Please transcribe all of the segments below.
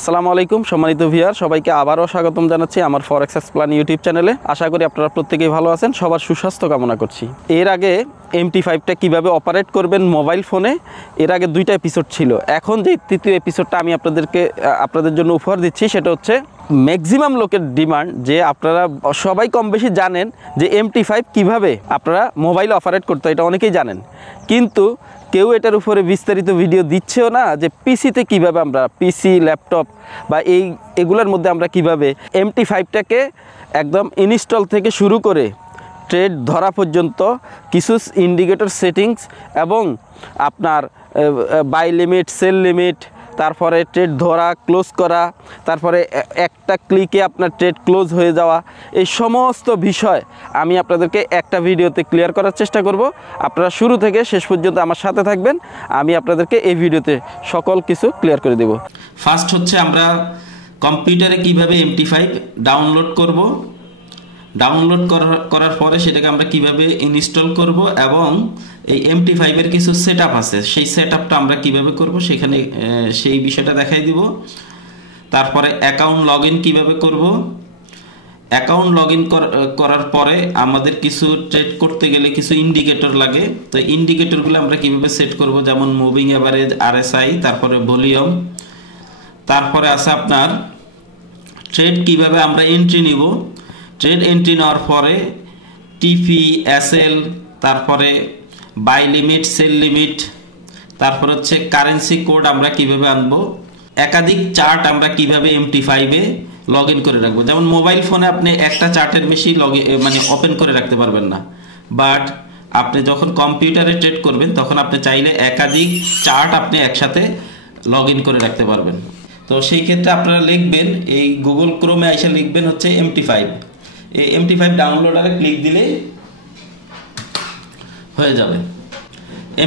আসসালামু আলাইকুম সম্মানিত ভিউয়ার, সবাইকে আবারও স্বাগতম জানাচ্ছি আমার ফরেক্স এক্সপ্লেন ইউটিউব চ্যানেলে। আশা করি আপনারা প্রত্যেকেই ভালো আছেন, সবার সুস্বাস্থ্য কামনা করছি। এর আগে MT5টা কীভাবে অপারেট করবেন মোবাইল ফোনে, এর আগে 2টা এপিসোড ছিল। এখন যে তৃতীয় এপিসোডটা আমি আপনাদের জন্য উপহার দিচ্ছি সেটা হচ্ছে ম্যাক্সিমাম লোকের ডিমান্ড, যে আপনারা সবাই কম বেশি জানেন যে MT5 কীভাবে আপনারা মোবাইল অপারেট করতে হয়, এটা অনেকেই জানেন, কিন্তু কেউ এটার উপরে বিস্তারিত ভিডিও দিচ্ছেও না যে পিসিতে কীভাবে আমরা পিসি ল্যাপটপ বা এগুলোর মধ্যে আমরা কীভাবে MT5টাকে একদম ইনস্টল থেকে শুরু করে ট্রেড ধরা পর্যন্ত কিছু ইন্ডিকেটর সেটিংস এবং আপনার বাই লিমিট, সেল লিমিট, তারপরে ট্রেড ধরা, ক্লোজ করা, তারপরে একটা ক্লিকে আপনার ট্রেড ক্লোজ হয়ে যাওয়া, এই সমস্ত বিষয় আমি আপনাদেরকে একটা ভিডিওতে ক্লিয়ার করার চেষ্টা করব। আপনারা শুরু থেকে শেষ পর্যন্ত আমার সাথে থাকবেন, আমি আপনাদেরকে এই ভিডিওতে সকল কিছু ক্লিয়ার করে দেব। ফার্স্ট হচ্ছে আমরা কম্পিউটারে কিভাবে MT5 ডাউনলোড করব, ডাউনলোড করার পরে সেটাকে আমরা কিভাবে ইনস্টল করব এবং এই MT5 এর কিছু সেটআপ আছে, সেই সেটআপটা আমরা কিভাবে করব সেখানে সেই বিষয়টা দেখাই দিব। তারপরে অ্যাকাউন্ট লগইন কিভাবে করব, অ্যাকাউন্ট লগইন করার পরে আমাদের কিছু ট্রেড করতে গেলে কিছু ইন্ডিকেটর লাগে, তো ইন্ডিকেটরগুলো আমরা কিভাবে সেট করব, যেমন মুভিং এভারেজ, RSI, তারপরে ভলিউম, তারপরে আছে আপনার ট্রেড কিভাবে আমরা এন্ট্রি নিব, ট্রেড এন্ট্রি নেওয়ার পরে টিপি, SL, তারপরে বাই লিমিট, সেল লিমিট, তারপর হচ্ছে কারেন্সি কোড আমরা কিভাবে আনবো, একাধিক চার্ট আমরা কিভাবে MT5-এ লগ ইন করে রাখবো। যেমন মোবাইল ফোনে আপনি একটা চার্টের বেশি ওপেন করে রাখতে পারবেন না, বাট আপনি যখন কম্পিউটারে ট্রেড করবেন তখন আপনি চাইলে একাধিক চার্ট আপনি একসাথে লগ ইন করে রাখতে পারবেন। তো সেই ক্ষেত্রে আপনারা লিখবেন, এই গুগল ক্রোমে এসে লিখবেন হচ্ছে MT5, এই MT5 ডাউনলোডারে ক্লিক দিলে হয়ে যাবে।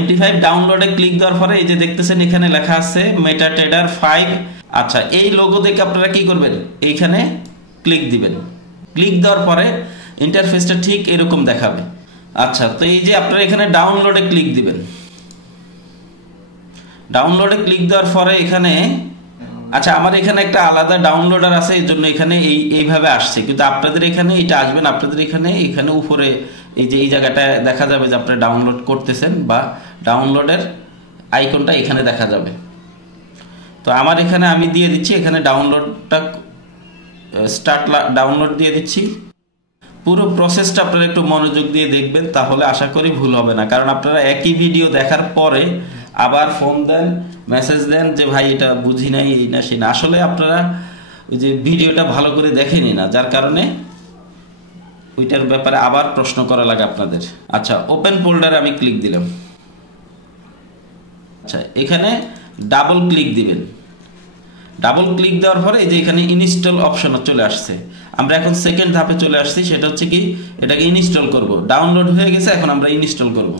MT5 ডাউনলোডে ক্লিক দেওয়ার পরে এই যে দেখতেছেন এখানে লেখা আছে মেটাট্রেডার 5। আচ্ছা, এই লোগো দেখে আপনারা কি করবেন, এইখানে ক্লিক দিবেন। ক্লিক দেওয়ার পরে ইন্টারফেসটা ঠিক এরকম দেখাবে। আচ্ছা, তো এই যে আপনারা এখানে ডাউনলোডে ক্লিক দিবেন। ডাউনলোডে ক্লিক দেওয়ার পরে এখানে, আচ্ছা আমার এখানে একটা আলাদা ডাউনলোডার আছে, এই জন্য এখানে এইভাবে আসছে, কিন্তু আপনাদের এখানে এটা আসবেন, আপনাদের এখানে উপরে এই যে এই জায়গাটা দেখা যাবে যে আপনি ডাউনলোড করতেছেন বা ডাউনলোডের আইকনটা এখানে দেখা যাবে। তো আমার এখানে আমি দিয়ে দিচ্ছি, এখানে ডাউনলোডটা স্টার্ট ডাউনলোড দিয়ে দিচ্ছি। পুরো প্রসেসটা আপনারা একটু মনোযোগ দিয়ে দেখবেন, তাহলে আশা করি ভুল হবে না, কারণ আপনারা একই ভিডিও দেখার পরে আবার ফোন দেন, মেসেজ দেন যে ভাই এটা বুঝি নাই, এই না সেই না। আসলে আপনারা ওই যে ভিডিওটা ভালো করে দেখেনি না, যার কারণে ওইটার ব্যাপারে আবার প্রশ্ন করা লাগে আপনাদের। আচ্ছা, ওপেন ফোল্ডারে আমি ক্লিক দিলাম। আচ্ছা, এখানে ডাবল ক্লিক দিবেন। ডাবল ক্লিক দেওয়ার পরে এই যে এখানে ইনস্টল অপশন চলে আসছে। আমরা এখন সেকেন্ড ধাপে চলে আসছি, সেটা হচ্ছে কি এটাকে ইনস্টল করব। ডাউনলোড হয়ে গেছে, এখন আমরা ইনস্টল করব।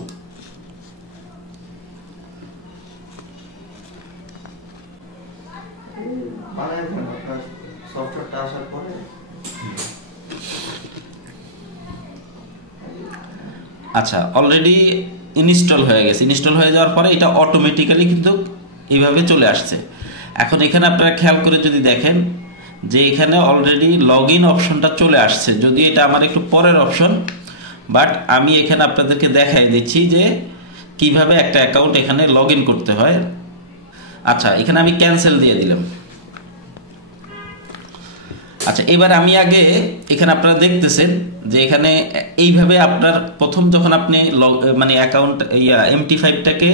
আচ্ছা, অলরেডি ইনস্টল হয়ে গেছে। ইনস্টল হয়ে যাওয়ার পরে এটা অটোমেটিক্যালি কিন্তু এইভাবে চলে আসছে। এখন এখানে আপনারা খেয়াল করে যদি দেখেন যে এখানে অলরেডি লগ ইন অপশনটা চলে আসছে, যদি এটা আমার একটু পরের অপশন, বাট আমি এখানে আপনাদেরকে দেখাই দিচ্ছি যে কিভাবে একটা অ্যাকাউন্ট এখানে লগ ইন করতে হয়। আচ্ছা, এখানে আমি ক্যান্সেল দিয়ে দিলাম। আচ্ছা, এবার আমি আগে এখানে আপনারা দেখতেছেন যে এখানে এইভাবে আপনার প্রথম যখন আপনি অ্যাকাউন্ট MT5টাকে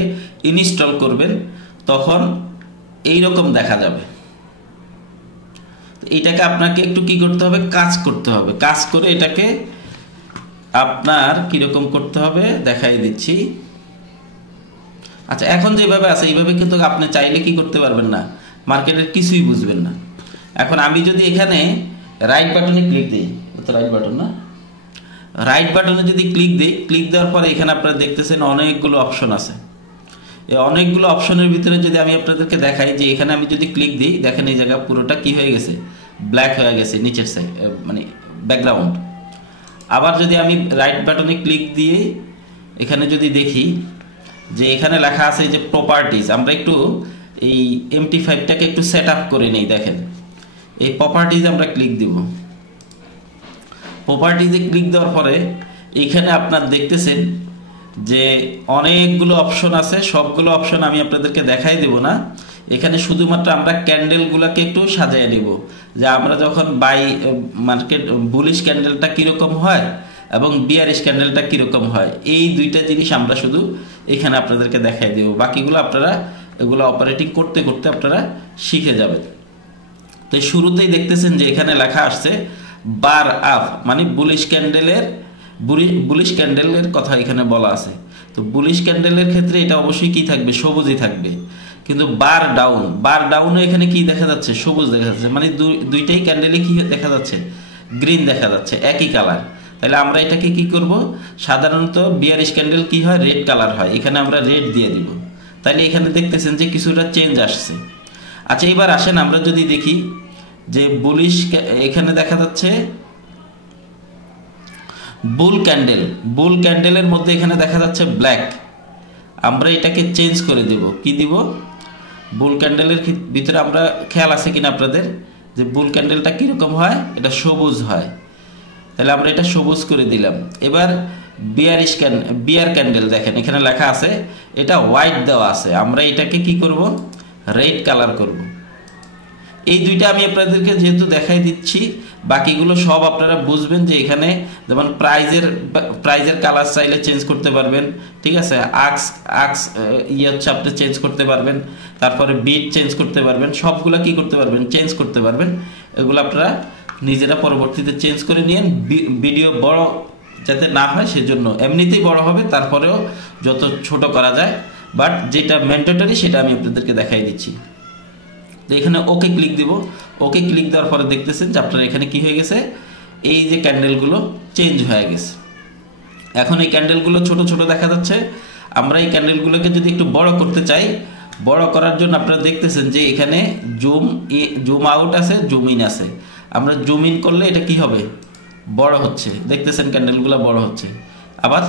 ইনস্টল করবেন তখন এইরকম দেখা যাবে। এটাকে আপনাকে একটু কি করতে হবে, কাজ করতে হবে। কাজ করে এটাকে আপনার কিরকম করতে হবে দেখাই দিচ্ছি। আচ্ছা, এখন যেভাবে আছে এইভাবে কিন্তু আপনি চাইলে কি করতে পারবেন না, মার্কেটের কিছুই বুঝবেন না। এখন আমি যদি এখানে রাইট বাটনে ক্লিক দিই, তো রাইট বাটন না, রাইট বাটনে যদি ক্লিক দিই, ক্লিক দেওয়ার পরে এখানে আপনারা দেখতেছেন অনেকগুলো অপশন আছে। এই অনেকগুলো অপশনের ভিতরে যদি আমি আপনাদেরকে দেখাই যে এখানে আমি যদি ক্লিক দিই, দেখেন এই জায়গা পুরোটা কি হয়ে গেছে, ব্ল্যাক হয়ে গেছে নিচের সাইড, ব্যাকগ্রাউন্ড। আবার যদি আমি রাইট বাটনে ক্লিক দিয়ে এখানে যদি দেখি যে এখানে লেখা আছে যে প্রপার্টিজ, আমরা একটু এই MT5টাকে একটু সেট আপ করে নেই। দেখেন এই প্রপার্টিজ আমরা ক্লিক দিব। প্রপার্টিজে ক্লিক দেওয়ার পরে এখানে আপনার দেখতেছেন যে অনেকগুলো অপশন আছে। সবগুলো অপশন আমি আপনাদেরকে দেখাই দেব না। এখানে শুধুমাত্র আমরা ক্যান্ডেলগুলোকে একটু সাজিয়ে নিব, যে আমরা যখন বাই মার্কেট বুলিশ ক্যান্ডেলটা কীরকম হয় এবং বিয়ারিশ ক্যান্ডেলটা কীরকম হয়, এই দুইটা জিনিস আমরা শুধু এখানে আপনাদেরকে দেখাই দেব। বাকিগুলো আপনারা এগুলো অপারেটিং করতে করতে আপনারা শিখে যাবেন। তো শুরুতেই দেখতেছেন যে এখানে লেখা আসছে বার আপ, মানে বুলিশ ক্যান্ডেলের কথা এখানে বলা আছে। তো বুলিশ ক্যান্ডেলের ক্ষেত্রে এটা অবশ্যই কি থাকবে, সবুজই থাকবে। কিন্তু বার ডাউনে এখানে কি দেখা যাচ্ছে, সবুজ দেখা যাচ্ছে, মানে দুইটাই ক্যান্ডেলে কি দেখা যাচ্ছে, গ্রিন দেখা যাচ্ছে, একই কালার। তাহলে আমরা এটাকে কি করব, সাধারণত বিয়ারিশ ক্যান্ডেল কি হয়, রেড কালার হয়, এখানে আমরা রেড দিয়ে দিব। তাহলে এখানে দেখতেছেন যে কিছুটা চেঞ্জ আসছে। আচ্ছা এবার আসেন আমরা যদি দেখি যে বুলিশ, এখানে দেখা যাচ্ছে বুল ক্যান্ডেলের মধ্যে এখানে দেখা যাচ্ছে ব্ল্যাক। আমরা এটাকে চেঞ্জ করে দেব, কি দিব, বুল ক্যান্ডেলের ভিতরে আমরা খেয়াল আছে কিনা আপনাদের যে বুল ক্যান্ডেলটা কিরকম হয়, এটা সবুজ হয়। তাহলে আমরা এটা সবুজ করে দিলাম। এবার বিয়ার ক্যান্ডেল দেখেন এখানে লেখা আছে এটা হোয়াইট দেওয়া আছে, আমরা এটাকে কি করব, রেড কালার করব। এই দুইটা আমি আপনাদেরকে যেহেতু দেখাই দিচ্ছি, বাকিগুলো সব আপনারা বুঝবেন যে এখানে যেমন প্রাইজের কালার চাইলে চেঞ্জ করতে পারবেন, ঠিক আছে, আক্স হচ্ছে আপনি চেঞ্জ করতে পারবেন, তারপরে বিট চেঞ্জ করতে পারবেন, সবগুলো কি করতে পারবেন, চেঞ্জ করতে পারবেন। এগুলো আপনারা নিজেরা পরবর্তীতে চেঞ্জ করে নিন, ভিডিও বড় যাতে না হয় সেজন্য। এমনিতেই বড় হবে, তারপরেও যত ছোট করা যায়, বাট যেটা ম্যান্ডেটরি সেটা আমি আপনাদেরকে দেখাই দিচ্ছি। তো এখানে ওকে ক্লিক দিব। ওকে ক্লিক দেওয়ার পরে দেখতেছেন যে আপনার এখানে কি হয়ে গেছে, এই যে ক্যান্ডেলগুলো চেঞ্জ হয়ে গেছে। এখন এই ক্যান্ডেলগুলো ছোট ছোট দেখা যাচ্ছে। আমরা এই ক্যান্ডেলগুলোকে যদি একটু বড় করতে চাই, বড় করার জন্য আপনারা দেখতেছেন যে এখানে জুম আউট আছে, জুম ইন আছে। আমরা জুম ইন করলে এটা কি হবে, বড় হচ্ছে, দেখতেছেন ক্যান্ডেলগুলো বড় হচ্ছে। আবার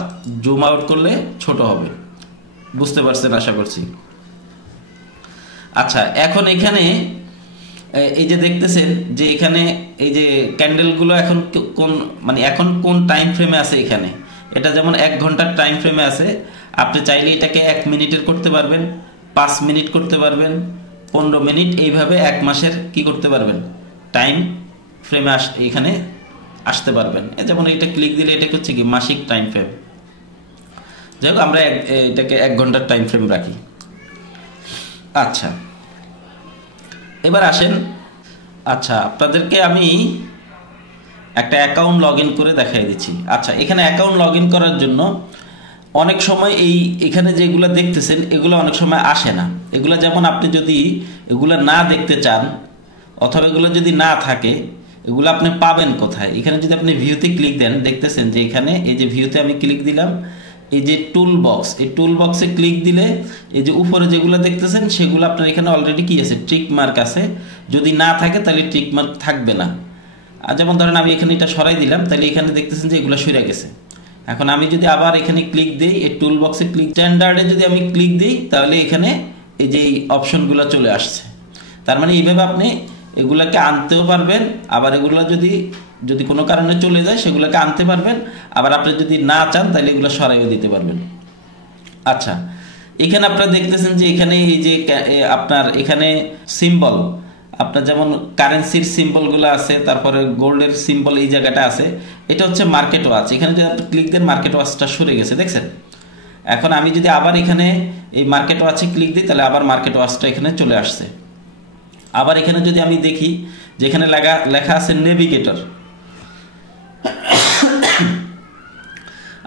জুম আউট করলে ছোট হবে, বুঝতে পারছেন আশা করছি। আচ্ছা এখন এখানে এই যে দেখতেছেন যে এখানে এই যে ক্যান্ডেলগুলো এখন কোন টাইম ফ্রেমে আছে, এখানে এটা যেমন 1 ঘন্টার টাইম ফ্রেমে আছে। আপনি চাইলে এটাকে 1 মিনিটের করতে পারবেন, 5 মিনিট করতে পারবেন, 15 মিনিট, এইভাবে 1 মাসের কি করতে পারবেন, টাইম ফ্রেমে এখানে আসতে পারবেন। যেমন এটা ক্লিক দিলে এটা হচ্ছে কি মাসিক টাইম ফ্রেম। যাই হোক আমরা এটাকে 1 ঘন্টার টাইম ফ্রেম রাখি। আচ্ছা এবার আসেন, আচ্ছা আপনাদেরকে আমি একটা অ্যাকাউন্ট লগ ইন করে দেখাই দিচ্ছি। আচ্ছা এখানে অ্যাকাউন্ট লগ ইন করার জন্য অনেক সময় এখানে যেগুলো দেখতেছেন এগুলো অনেক সময় আসে না। এগুলো যেমন আপনি যদি এগুলো না দেখতে চান অথবা এগুলো যদি না থাকে, এগুলো আপনি পাবেন কোথায়, এখানে যদি আপনি ভিউতে ক্লিক দেন, দেখতেছেন যে এখানে এই যে ভিউতে আমি ক্লিক দিলাম, এই যে টুল বক্স, এই টুল বক্সে ক্লিক দিলে এই যে উপরে যেগুলো দেখতেছেন সেগুলো আপনার এখানে অলরেডি কি আছে, ট্রিক মার্ক আছে। যদি না থাকে তাহলে ট্রিক মার্ক থাকবে না। আর যেমন ধরেন আমি এখানে এটা সরাই দিলাম, তাহলে এখানে দেখতেছেন যে এগুলো সরে গেছে। এখন আমি যদি আবার এখানে ক্লিক দিই, এই টুল বক্সে ক্লিক স্ট্যান্ডার্ডে যদি আমি ক্লিক দিই, তাহলে এখানে এই যে অপশনগুলো চলে আসছে। তার মানে এইভাবে আপনি এগুলাকে আনতেও পারবেন, আবার এগুলো যদি কোনো কারণে চলে যায় সেগুলোকে আনতে পারবেন, আবার আপনি যদি না চান তাহলে এগুলো সরাইও দিতে পারবেন। আচ্ছা এখানে আপনারা দেখতেছেন যে এখানে এই যে আপনার এখানে সিম্বল, আপনার যেমন কারেন্সির সিম্বলগুলো আছে, তারপরে গোল্ডের সিম্বল এই জায়গাটা আছে, এটা হচ্ছে মার্কেট ওয়াচ। এখানে যদি আপনি ক্লিক দেন মার্কেট ওয়াচটা সরে গেছে, দেখছেন। এখন আমি যদি আবার এখানে এই মার্কেট ওয়াচে ক্লিক দিই, তাহলে আবার মার্কেট ওয়াচটা এখানে চলে আসছে। আবার এখানে যদি আমি দেখি যে এখানে লেখা আছে নেভিগেটর,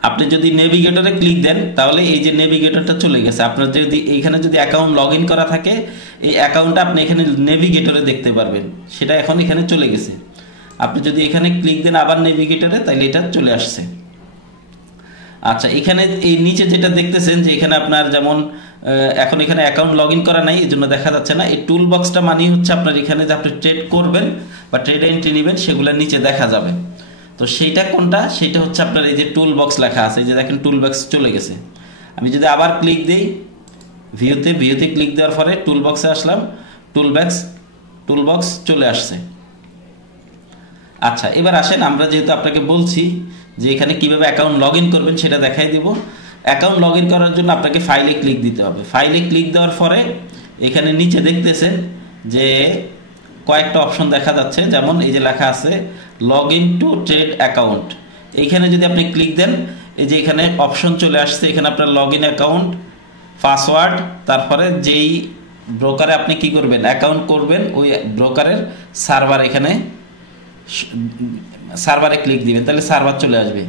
আপনি যদি নেভিগেটরে ক্লিক দেন তাহলে এই যে নেভিগেটরটা চলে গেছে। আপনার যদি এইখানে যদি অ্যাকাউন্ট লগ ইন করা থাকে, এই অ্যাকাউন্টটা আপনি এখানে নেভিগেটরে দেখতে পারবেন, সেটা এখন এখানে চলে গেছে। আপনি যদি এখানে ক্লিক দেন আবার নেভিগেটরে, তাহলে এটা চলে আসছে। আচ্ছা এখানে এই নিচে যেটা দেখতেছেন যে এখানে আপনার যেমন এখন এখানে অ্যাকাউন্ট লগ ইন করা নাই, এই জন্য দেখা যাচ্ছে না। এই টুল বক্সটা মানে হচ্ছে আপনার এখানে যে আপনি ট্রেড করবেন বা ট্রেড এন্ট্রি নেবেন সেগুলো নিচে দেখা যাবে। তো সেইটা কোনটা, সেটা হচ্ছে আপনার এই যে টুল বক্স লেখা আছে, এই যে দেখেন টুল বক্স চলে গেছে। আমি যদি আবার ক্লিক দিই, ভিউতে ক্লিক দেওয়ার পরে টুল বক্সে আসলাম, টুল বক্স চলে আসছে। আচ্ছা, এবার আসেন আমরা যেহেতু আপনাকে বলছি যে এখানে কিভাবে অ্যাকাউন্ট লগ ইন করবেন সেটা দেখাই দিব। অ্যাকাউন্ট লগ ইন করার জন্য আপনাকে ফাইলে ক্লিক দিতে হবে। ফাইলে ক্লিক দেওয়ার পরে এখানে নিচে দেখতেছেন যে কয়েকটা অপশন দেখা যাচ্ছে, যেমন এই যে লেখা আছে log in to trade account. এইখানে যদি আপনি ক্লিক দেন, এই যে এখানে অপশন চলে আসছে, এখানে আপনার লগ ইন অ্যাকাউন্ট, পাসওয়ার্ড, তারপরে যেই ব্রোকারে আপনি কি করবেন অ্যাকাউন্ট করবেন ওই ব্রোকারের সার্ভার, এখানে সার্ভারে ক্লিক দিবেন, তাহলে সার্ভার চলে আসবে।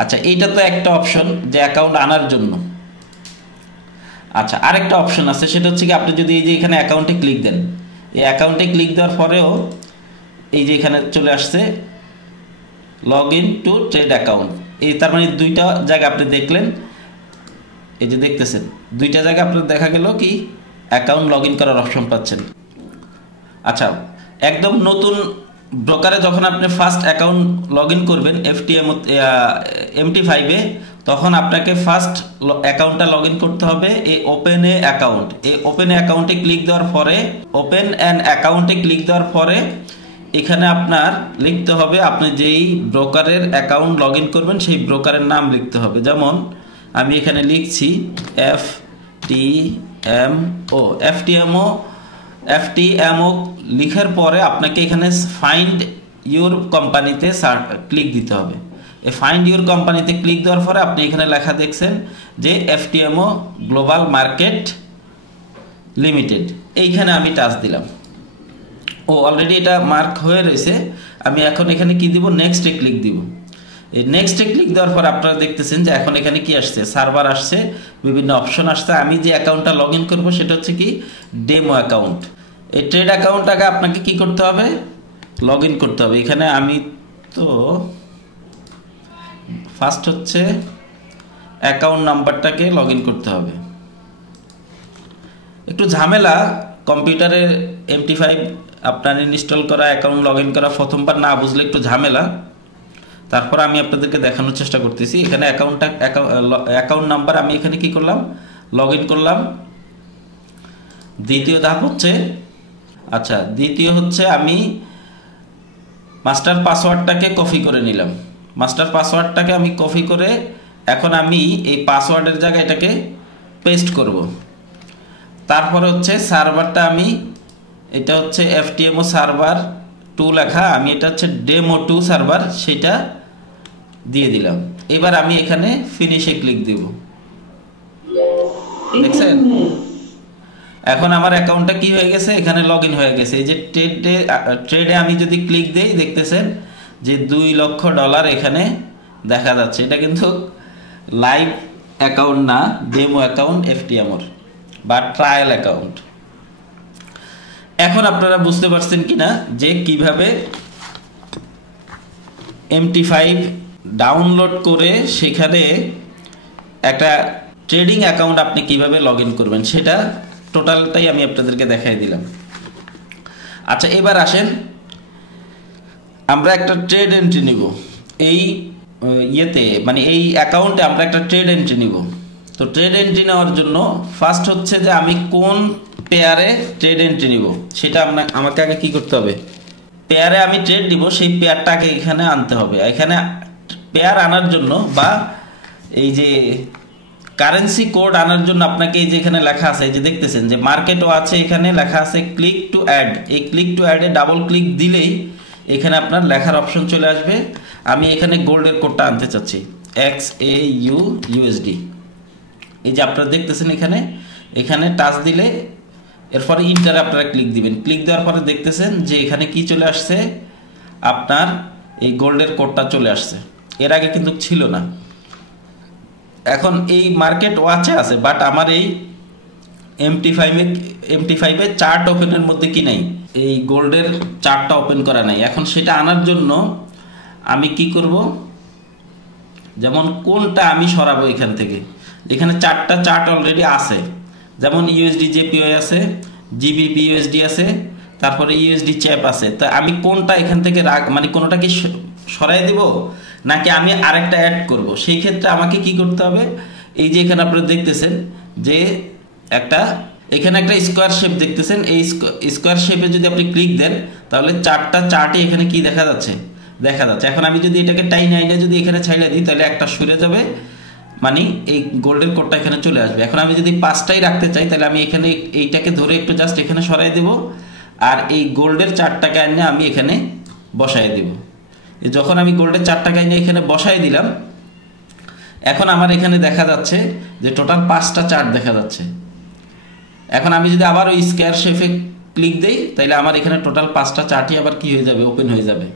আচ্ছা, এইটা তো একটা অপশন যে অ্যাকাউন্ট আনার জন্য। আচ্ছা, আরেকটা অপশন আছে, সেটা হচ্ছে কি আপনি যদি এই যে এখানে অ্যাকাউন্টে ক্লিক দেন, এই অ্যাকাউন্টে ক্লিক দেওয়ার পরেও এই যে এখানে চলে আসছে log in to trade account. এই তার মানে দুইটা জায়গা আপনি দেখলেন, এই যে দেখতেছেন দুইটা জায়গা আপনার দেখা গেল কি অ্যাকাউন্ট লগ ইন করার অপশন পাচ্ছেন। আচ্ছা, একদম নতুন ব্রোকারে যখন আপনি ফার্স্ট অ্যাকাউন্ট লগ ইন করবেন MT5-এ, তখন আপনাকে ফার্স্ট অ্যাকাউন্টটা লগ ইন করতে হবে এই ওপেন এ অ্যাকাউন্ট। এই ওপেন এ অ্যাকাউন্টে ক্লিক দেওয়ার পরে, ওপেন অ্যান অ্যাকাউন্টে ক্লিক দেওয়ার পরে এখানে আপনার লিখতে হবে আপনি যেই ব্রোকারের অ্যাকাউন্ট লগ ইন করবেন সেই ব্রোকারের নাম লিখতে হবে। যেমন আমি এখানে লিখছি FTMO লিখার পরে আপনাকে এখানে ফাইন্ড ইউর কোম্পানিতে ক্লিক দিতে হবে। এই ফাইন্ড ইউর কোম্পানিতে ক্লিক দেওয়ার পরে আপনি এখানে লেখা দেখছেন যে FTMO গ্লোবাল মার্কেট লিমিটেড, এইখানে আমি টাচ দিলাম। অলরেডি এটা মার্ক হয়ে রয়েছে। আমি এখন এখানে কি দিব, নেক্সটে ক্লিক দিব। এই নেক্সটে ক্লিক দেওয়ার পর আপনারা দেখতেছেন যে এখন এখানে কি আসছে, সার্ভার আসছে, বিভিন্ন অপশন আসছে। আমি যে অ্যাকাউন্টটা লগ ইন করবো সেটা হচ্ছে কি ডেমো অ্যাকাউন্ট। এই ট্রেড অ্যাকাউন্টটাকে আপনাকে কি করতে হবে, লগ ইন করতে হবে। এখানে আমি তো ফার্স্ট হচ্ছে অ্যাকাউন্ট নাম্বারটাকে লগ ইন করতে হবে। একটু ঝামেলা, কম্পিউটারে MT5 আপনার ইনস্টল করা, অ্যাকাউন্ট লগ ইন করা প্রথমবার না বুঝলে একটু ঝামেলা। তারপর আমি আপনাদেরকে দেখানোর চেষ্টা করতেছি। এখানে অ্যাকাউন্ট নাম্বার আমি এখানে কি করলাম, লগ ইন করলাম। দ্বিতীয় ধাপ হচ্ছে, আচ্ছা দ্বিতীয় হচ্ছে আমি মাস্টার পাসওয়ার্ডটাকে কপি করে নিলাম। মাস্টার পাসওয়ার্ডটাকে আমি কপি করে এখন আমি এই পাসওয়ার্ডের জায়গায় এটাকে পেস্ট করব। তারপরে হচ্ছে সার্ভারটা আমি, এটা হচ্ছে FTMO সার্ভার 2 লেখা, আমি এটা হচ্ছে ডেমো 2 সার্ভার, সেটা দিয়ে দিলাম। এবার আমি এখানে ফিনিশে ক্লিক দিব। দেখছেন এখন আমার অ্যাকাউন্টটা কি হয়ে গেছে, এখানে লগ ইন হয়ে গেছে। এই যে ট্রেডে আমি যদি ক্লিক দেই দেখতেছেন যে $2 লক্ষ এখানে দেখা যাচ্ছে। এটা কিন্তু লাইভ অ্যাকাউন্ট না, ডেমো অ্যাকাউন্ট FTMOর বা ট্রায়াল অ্যাকাউন্ট। এখন আপনারা বুঝতে পারছেন কিনা যে কিভাবে MT5 ডাউনলোড করে সেখানে একটা ট্রেডিং অ্যাকাউন্ট আপনি কিভাবে লগ ইন করবেন সেটা টোটালটাই আমি আপনাদেরকে দেখাই দিলাম। আচ্ছা, এবার আসেন আমরা একটা ট্রেড এন্ট্রি নিব। এই মানে এই অ্যাকাউন্টে আমরা একটা ট্রেড এন্ট্রি নিব। তো ট্রেড এন্ট্রি নেওয়ার জন্য ফার্স্ট হচ্ছে যে আমি কোন পেয়ারে ট্রেড এন্ট্রি নিব সেটা আমাকে আগে কি করতে হবে, পেয়ারে আমি ট্রেড নিব সেই পেয়ারটাকে এখানে আনতে হবে। এখানে পেয়ার আনার জন্য বা এই যে কারেন্সি কোড আনার জন্য আপনাকে এই যে এখানে লেখা আছে, এই যে দেখতেছেন যে মার্কেটও আছে, এখানে লেখা আছে ক্লিক টু অ্যাড। এই ক্লিক টু অ্যাডে ডাবল ক্লিক দিলেই এখানে আপনার লেখার অপশন চলে আসবে। আমি এখানে গোল্ডের কোডটা আনতে চাচ্ছি XAUUSD। এই যে আপনারা দেখতেছেন এখানে টাচ দিলে এরপরে ইন্টারে আপনারা ক্লিক দিবেন। ক্লিক দেওয়ার পরে দেখতেছেন যে এখানে কি চলে আসছে, আপনার এই গোল্ডের কোডটা চলে আসছে। এর আগে কিন্তু ছিল না। এখন এই মার্কেট ওয়াচে আছে, বাট আমার এই MT5-এ চার্ট ওপেনের মধ্যে কি নাই, এই গোল্ডের চার্টটা ওপেন করা নাই। এখন সেটা আনার জন্য আমি কি করব, যেমন কোনটা আমি সরাবো এখান থেকে, এখানে 4টা চার্ট অলরেডি আছে, যেমন USD JPY আছে, GBP USD আছে, তারপরে USD চ্যাপ আছে। তো আমি কোনটা এখান থেকে মানে কোনটা কি সরাই দিব নাকি আমি আরেকটা অ্যাড করব, সেই ক্ষেত্রে আমাকে কি করতে হবে, এই যে এখানে আপনারা দেখতেছেন যে একটা এখানে একটা স্কোয়ার শেপ দেখতেছেন, এই স্কোয়ার শেপে যদি আপনি ক্লিক দেন তাহলে চারটা চার্টে এখানে কি দেখা যাচ্ছে। এখন আমি যদি এটাকে টাইনে যদি এখানে ছাইড়া দিই তাহলে একটা সরে যাবে, মানে এই গোল্ডের কোডটা এখানে চলে আসবে। এখন আমি যদি 5টাই রাখতে চাই তাহলে আমি এখানে এইটাকে ধরে একটু জাস্ট এখানে সরাই দেব, আর এই গোল্ডের 4টাকে এনে আমি এখানে বসাই দেব। যখন আমি গোল্ডের 4টাকে এনে এখানে বসাই দিলাম, এখন আমার এখানে দেখা যাচ্ছে যে টোটাল 5টা চার্ট দেখা যাচ্ছে। এখন আমি যদি আবার ওই স্কোয়ার শেপে ক্লিক দেই তাহলে আমার এখানে টোটাল 5টা চার্টই আবার কি হয়ে যাবে, ওপেন হয়ে যাবে।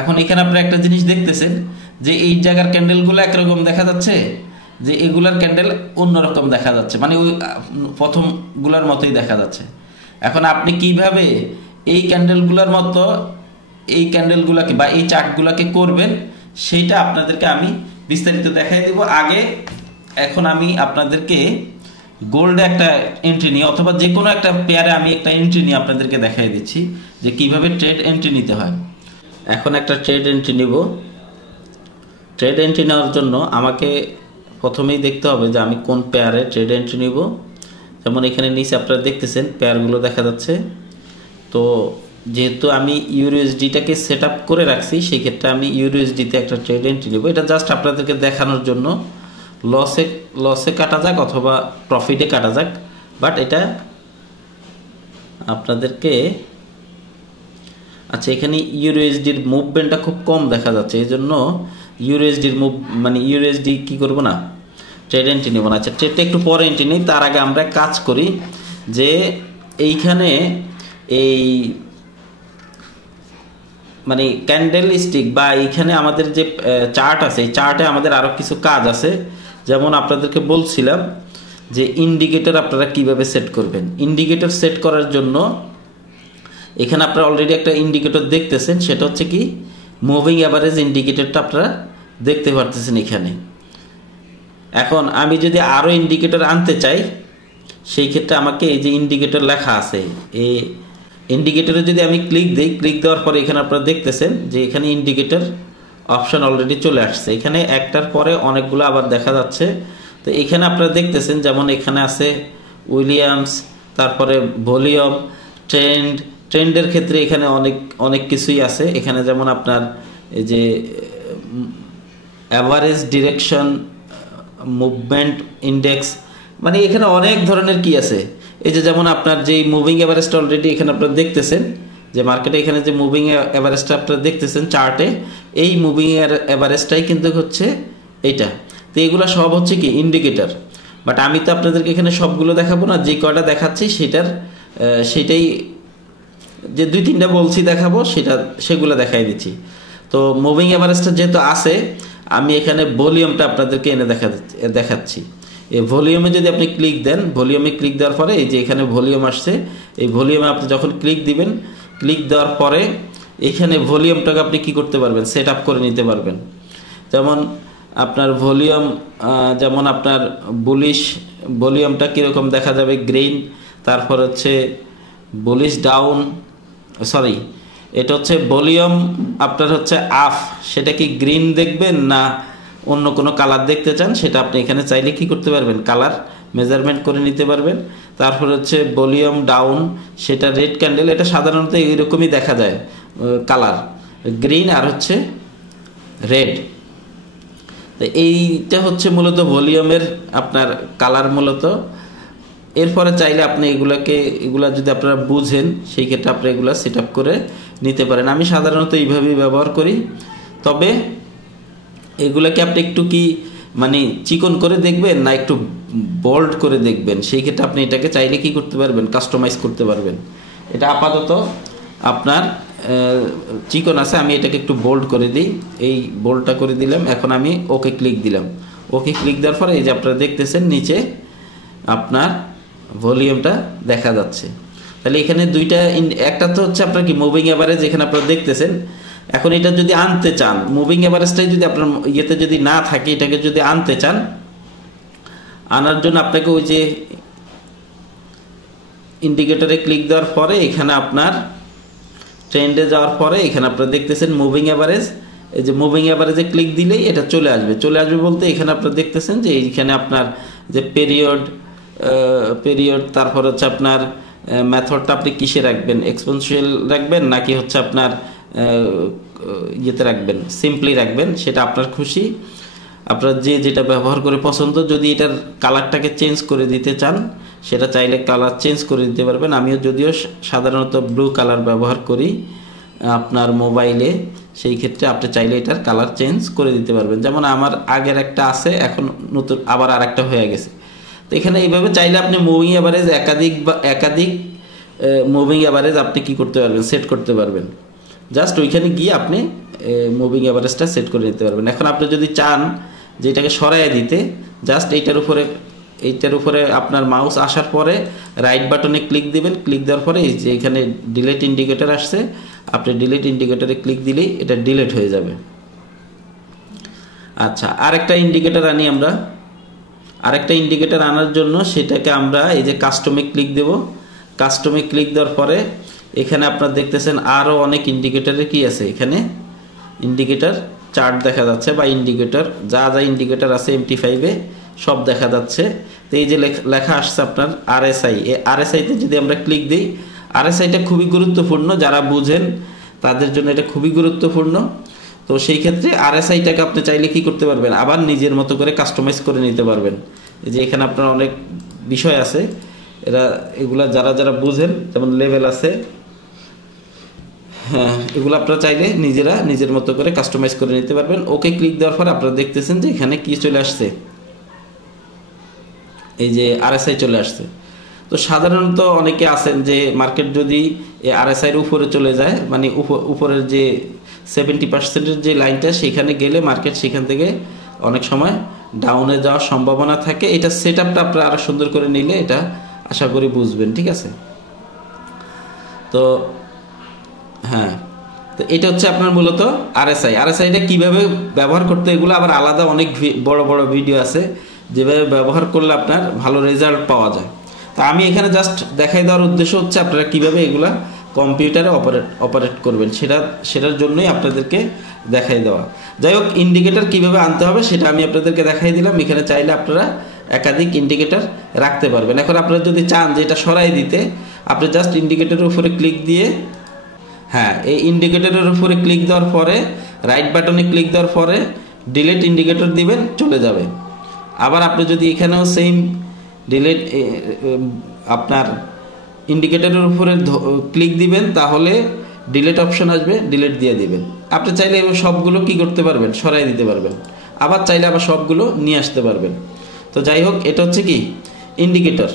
এখন এখানে আপনারা একটা জিনিস দেখতেছেন যে এই জায়গার ক্যান্ডেলগুলো একরকম দেখা যাচ্ছে, যে এগুলার ক্যান্ডেল অন্যরকম দেখা যাচ্ছে, মানে ওই প্রথমগুলোর মতোই দেখা যাচ্ছে। এখন আপনি কিভাবে এই ক্যান্ডেলগুলোর মতো এই ক্যান্ডেলগুলোকে বা এই চার্টগুলোকে করবেন সেইটা আপনাদেরকে আমি বিস্তারিত দেখাই দেব। এখন আমি আপনাদেরকে গোল্ডে একটা এন্ট্রি নিয়ে অথবা যে কোনো একটা পেয়ারে আমি একটা এন্ট্রি নিয়ে আপনাদেরকে দেখাই দিচ্ছি যে কিভাবে ট্রেড এন্ট্রি নিতে হয়। এখন একটা ট্রেড এন্ট্রি নিব। ট্রেড এন্ট্রি নেওয়ার জন্য আমাকে প্রথমেই দেখতে হবে যে আমি কোন পেয়ারে ট্রেড এন্ট্রি নিব। যেমন এখানে নিচে আপনারা দেখতেছেন পেয়ারগুলো দেখা যাচ্ছে। তো যেহেতু আমি ইউরোএসডিটাকে সেট আপ করে রাখছি, সেই ক্ষেত্রে আমি ইউরোএসডিতে একটা ট্রেড এন্ট্রি নেব। এটা জাস্ট আপনাদেরকে দেখানোর জন্য, লসে কাটা যাক অথবা প্রফিটে কাটা যাক, বাট এটা আপনাদেরকে আচ্ছা এখানে ইউরোএসডির মুভমেন্টটা খুব কম দেখা যাচ্ছে, এই জন্য ইউরোএসডির ইউরোএসডি কি করব না, ট্রেড এন্ট্রি নেব না। আচ্ছা ট্রেডটা একটু পরে এন্ট্রি নেই, তার আগে আমরা কাজ করি যে এইখানে এই ক্যান্ডেল স্টিক বা এইখানে আমাদের যে চার্ট আছে, এই চার্টে আমাদের আরও কিছু কাজ আছে। যেমন আপনাদেরকে বলছিলাম যে ইন্ডিকেটর আপনারা কিভাবে সেট করবেন। ইন্ডিকেটর সেট করার জন্য এখানে আপনারা অলরেডি একটা ইন্ডিকেটর দেখতেছেন, সেটা হচ্ছে কি মুভিং অ্যাভারেজ ইন্ডিকেটরটা আপনারা দেখতে পারতেছেন এখানে। এখন আমি যদি আরও ইন্ডিকেটর আনতে চাই সেই ক্ষেত্রে আমাকে এই যে ইন্ডিকেটর লেখা আছে, এই ইন্ডিকেটরে যদি আমি ক্লিক দিই, ক্লিক দেওয়ার পরে এখানে আপনারা দেখতেছেন যে এখানে ইন্ডিকেটর অপশন অলরেডি চলে আসছে। এখানে একটার পরে অনেকগুলো আবার দেখা যাচ্ছে। তো এখানে আপনারা দেখতেছেন যেমন এখানে আছে উইলিয়ামস, তারপরে ভলিউম, ট্রেন্ডের ক্ষেত্রে এখানে অনেক কিছুই আছে। এখানে যেমন আপনার এই যে অ্যাভারেজ ডিরেকশন, মুভমেন্ট ইন্ডেক্স, এখানে অনেক ধরনের কি আছে। এই যে যেমন আপনার যেই মুভিং অ্যাভারেজটা অলরেডি এখানে আপনারা দেখতেছেন যে মার্কেটে এখানে যে মুভিং অ্যাভারেজটা আপনারা দেখতেছেন চার্টে, এই মুভিং অ্যাভারেজটাই কিন্তু হচ্ছে এইটা। তো এগুলো সব হচ্ছে কি ইন্ডিকেটর, বাট আমি তো আপনাদেরকে এখানে সবগুলো দেখাবো না, যে কয়টা দেখাচ্ছি সেটাই যে 2-3টা বলছি দেখাবো সেগুলো দেখাই দিচ্ছি। তো মুভিং অ্যাভারেজটা যেহেতু আছে, আমি এখানে ভলিউমটা আপনাদেরকে এনে দেখাচ্ছি। এই ভলিউমে যদি আপনি ক্লিক দেন, ভলিউমে ক্লিক দেওয়ার পরে এই যে এখানে ভলিউম আসছে, এই ভলিউমে আপনি যখন ক্লিক দিবেন, ক্লিক দেওয়ার পরে এখানে ভলিউমটাকে আপনি কি করতে পারবেন, সেট আপ করে নিতে পারবেন। যেমন আপনার ভলিউম, যেমন আপনার বুলিশ ভলিউমটা কীরকম দেখা যাবে, গ্রিন, তারপর হচ্ছে বুলিশ ডাউন, এটা হচ্ছে ভলিউম আপনার হচ্ছে আপ, সেটা কি গ্রিন দেখবেন না অন্য কোনো কালার দেখতে চান, সেটা আপনি এখানে চাইলে কি করতে পারবেন, কালার মেজারমেন্ট করে নিতে পারবেন। তারপর হচ্ছে ভলিউম ডাউন, সেটা রেড ক্যান্ডেল, এটা সাধারণত এইরকমই দেখা যায় কালার, গ্রিন আর হচ্ছে রেড। তো এইটা হচ্ছে মূলত ভলিউমের আপনার কালার মূলত। এরপরে চাইলে আপনি এগুলা যদি আপনারা বুঝেন সেই ক্ষেত্রে আপনি এগুলা সেট আপ করে নিতে পারেন। আমি সাধারণত এইভাবেই ব্যবহার করি। তবে এগুলাকে আপনি একটু কি চিকন করে দেখবেন না একটু বোল্ড করে দেখবেন, সেই ক্ষেত্রে আপনি এটাকে চাইলে কি করতে পারবেন, কাস্টমাইজ করতে পারবেন। এটা আপাতত আপনার চিকন আছে, আমি এটাকে একটু বোল্ড করে দিই, এই বোল্ডটা করে দিলাম। এখন আমি ওকে ক্লিক দিলাম। ওকে ক্লিক দেওয়ার পরে এই যে আপনারা দেখতেছেন নিচে আপনার ভলিউমটা দেখা যাচ্ছে। তাহলে এখানে দুইটা, একটা তো হচ্ছে আপনার কি মুভিং অ্যাভারেজ, এখানে আপনারা দেখতেছেন। এখন এটা যদি আনতে চান, মুভিং অ্যাভারেজটাই যদি আপনার ইয়েতে যদি না থাকে, এটাকে যদি আনতে চান, আনার জন্য আপনাকে ওই যে ইন্ডিকেটরে ক্লিক দেওয়ার পরে এখানে আপনার ট্রেন্ডে যাওয়ার পরে এখানে আপনারা দেখতেছেন মুভিং অ্যাভারেজ। এই যে মুভিং অ্যাভারেজে ক্লিক দিলেই এটা চলে আসবে বলতে এখানে আপনারা দেখতেছেন যে এইখানে আপনার যে পিরিয়ড, পিরিয়ড, তারপর হচ্ছে আপনার মেথডটা আপনি কিসে রাখবেন, এক্সপোনেনশিয়াল রাখবেন নাকি হচ্ছে আপনার ইয়েতে রাখবেন, সিম্পলি রাখবেন, সেটা আপনার খুশি, আপনার যে যেটা ব্যবহার করে পছন্দ। যদি এটার কালারটাকে চেঞ্জ করে দিতে চান সেটা চাইলে কালার চেঞ্জ করে দিতে পারবেন। আমিও যদিও সাধারণত ব্লু কালার ব্যবহার করি আপনার মোবাইলে, সেই ক্ষেত্রে আপনি চাইলে এটার কালার চেঞ্জ করে দিতে পারবেন। যেমন আমার আগের একটা আছে, এখন নতুন আবার আরেকটা হয়ে গেছে। তো এখানে এইভাবে চাইলে আপনি মুভিং অ্যাভারেজ একাধিক মুভিং অ্যাভারেজ আপনি কি করতে পারবেন, সেট করতে পারবেন। জাস্ট ওইখানে গিয়ে আপনি মুভিং অ্যাভারেজটা সেট করে নিতে পারবেন। এখন আপনি যদি চান যে এটাকে সরাইয়ে দিতে, জাস্ট এইটার উপরে আপনার মাউস আসার পরে রাইট বাটনে ক্লিক দিবেন। ক্লিক দেওয়ার পরে এই যে এখানে ডিলিট ইন্ডিকেটর আসছে, আপনি ডিলিট ইন্ডিকেটরে ক্লিক দিলেই এটা ডিলিট হয়ে যাবে। আচ্ছা, আরেকটা ইন্ডিকেটর আনি আমরা। আরেকটা ইন্ডিকেটর আনার জন্য সেটাকে আমরা এই যে কাস্টমে ক্লিক দেব। কাস্টমে ক্লিক দেওয়ার পরে এখানে আপনারা দেখতেছেন আরও অনেক ইন্ডিকেটরের কি আছে, এখানে ইন্ডিকেটর চার্ট দেখা যাচ্ছে, বা ইন্ডিকেটর যা যা ইন্ডিকেটর আছে MT5-এ সব দেখা যাচ্ছে। তো এই যে লেখা আসছে আপনার RSI, এই RSI-তে যদি আমরা ক্লিক দিই, RSI-টা খুবই গুরুত্বপূর্ণ, যারা বুঝেন তাদের জন্য এটা খুবই গুরুত্বপূর্ণ। তো সেই ক্ষেত্রে RSI-টাকে আপনি চাইলে কি করতে পারবেন, আবার নিজের মতো করে কাস্টমাইজ করে নিতে পারবেন। এই যে এখানে আপনার অনেক বিষয় আছে, এগুলা যারা বুঝেন, যেমন লেভেল আছে, হ্যাঁ, এগুলো আপনারা চাইলে নিজের মতো করে কাস্টমাইজ করে নিতে পারবেন। ওকে ক্লিক দেওয়ার পর আপনারা দেখতেছেন যে এখানে কি চলে আসছে, এই যে RSI চলে আসছে। তো সাধারণত অনেকে আছেন যে মার্কেট যদি RSI-এর উপরে চলে যায়, মানে উপরের যে 70%-এর যে লাইনটা, সেখানে গেলে মার্কেট সেখান থেকে অনেক সময় ডাউনে যাওয়ার সম্ভাবনা থাকে। এটা সেট আপটা আপনারা আরও সুন্দর করে নিলে এটা আশা করি বুঝবেন, ঠিক আছে? তো হ্যাঁ, তো এটা হচ্ছে আপনার মূলত RSI-টা কীভাবে ব্যবহার করতে, এগুলো আবার আলাদা অনেক বড় বড় ভিডিও আছে যেভাবে ব্যবহার করলে আপনার ভালো রেজাল্ট পাওয়া যায়। তো আমি এখানে জাস্ট দেখাই দেওয়ার উদ্দেশ্য হচ্ছে আপনারা কীভাবে এগুলা কম্পিউটারে অপারেট করবেন সেটার জন্যই আপনাদেরকে দেখাই দেওয়া। যাই হোক, ইন্ডিকেটর কীভাবে আনতে হবে সেটা আমি আপনাদেরকে দেখাই দিলাম। এখানে চাইলে আপনারা একাধিক ইন্ডিকেটর রাখতে পারবেন। এখন আপনারা যদি চান যে এটা সরাই দিতে, আপনি জাস্ট ইন্ডিকেটরের উপরে ক্লিক দিয়ে, হ্যাঁ, এই ইন্ডিকেটরের উপরে ক্লিক দেওয়ার পরে রাইট বাটনে ক্লিক দেওয়ার পরে ডিলিট ইন্ডিকেটর দিবেন, চলে যাবে। আবার আপনি যদি এখানেও সেম ডিলিট আপনার ইন্ডিকেটরের উপরে ক্লিক দিবেন, তাহলে ডিলিট অপশন আসবে, ডিলিট দিয়ে দিবেন। আপনি চাইলে সবগুলো কি করতে পারবেন, সরাই দিতে পারবেন। আবার চাইলে আবার সবগুলো নিয়ে আসতে পারবেন। তো যাই হোক, এটা হচ্ছে কি ইন্ডিকেটর।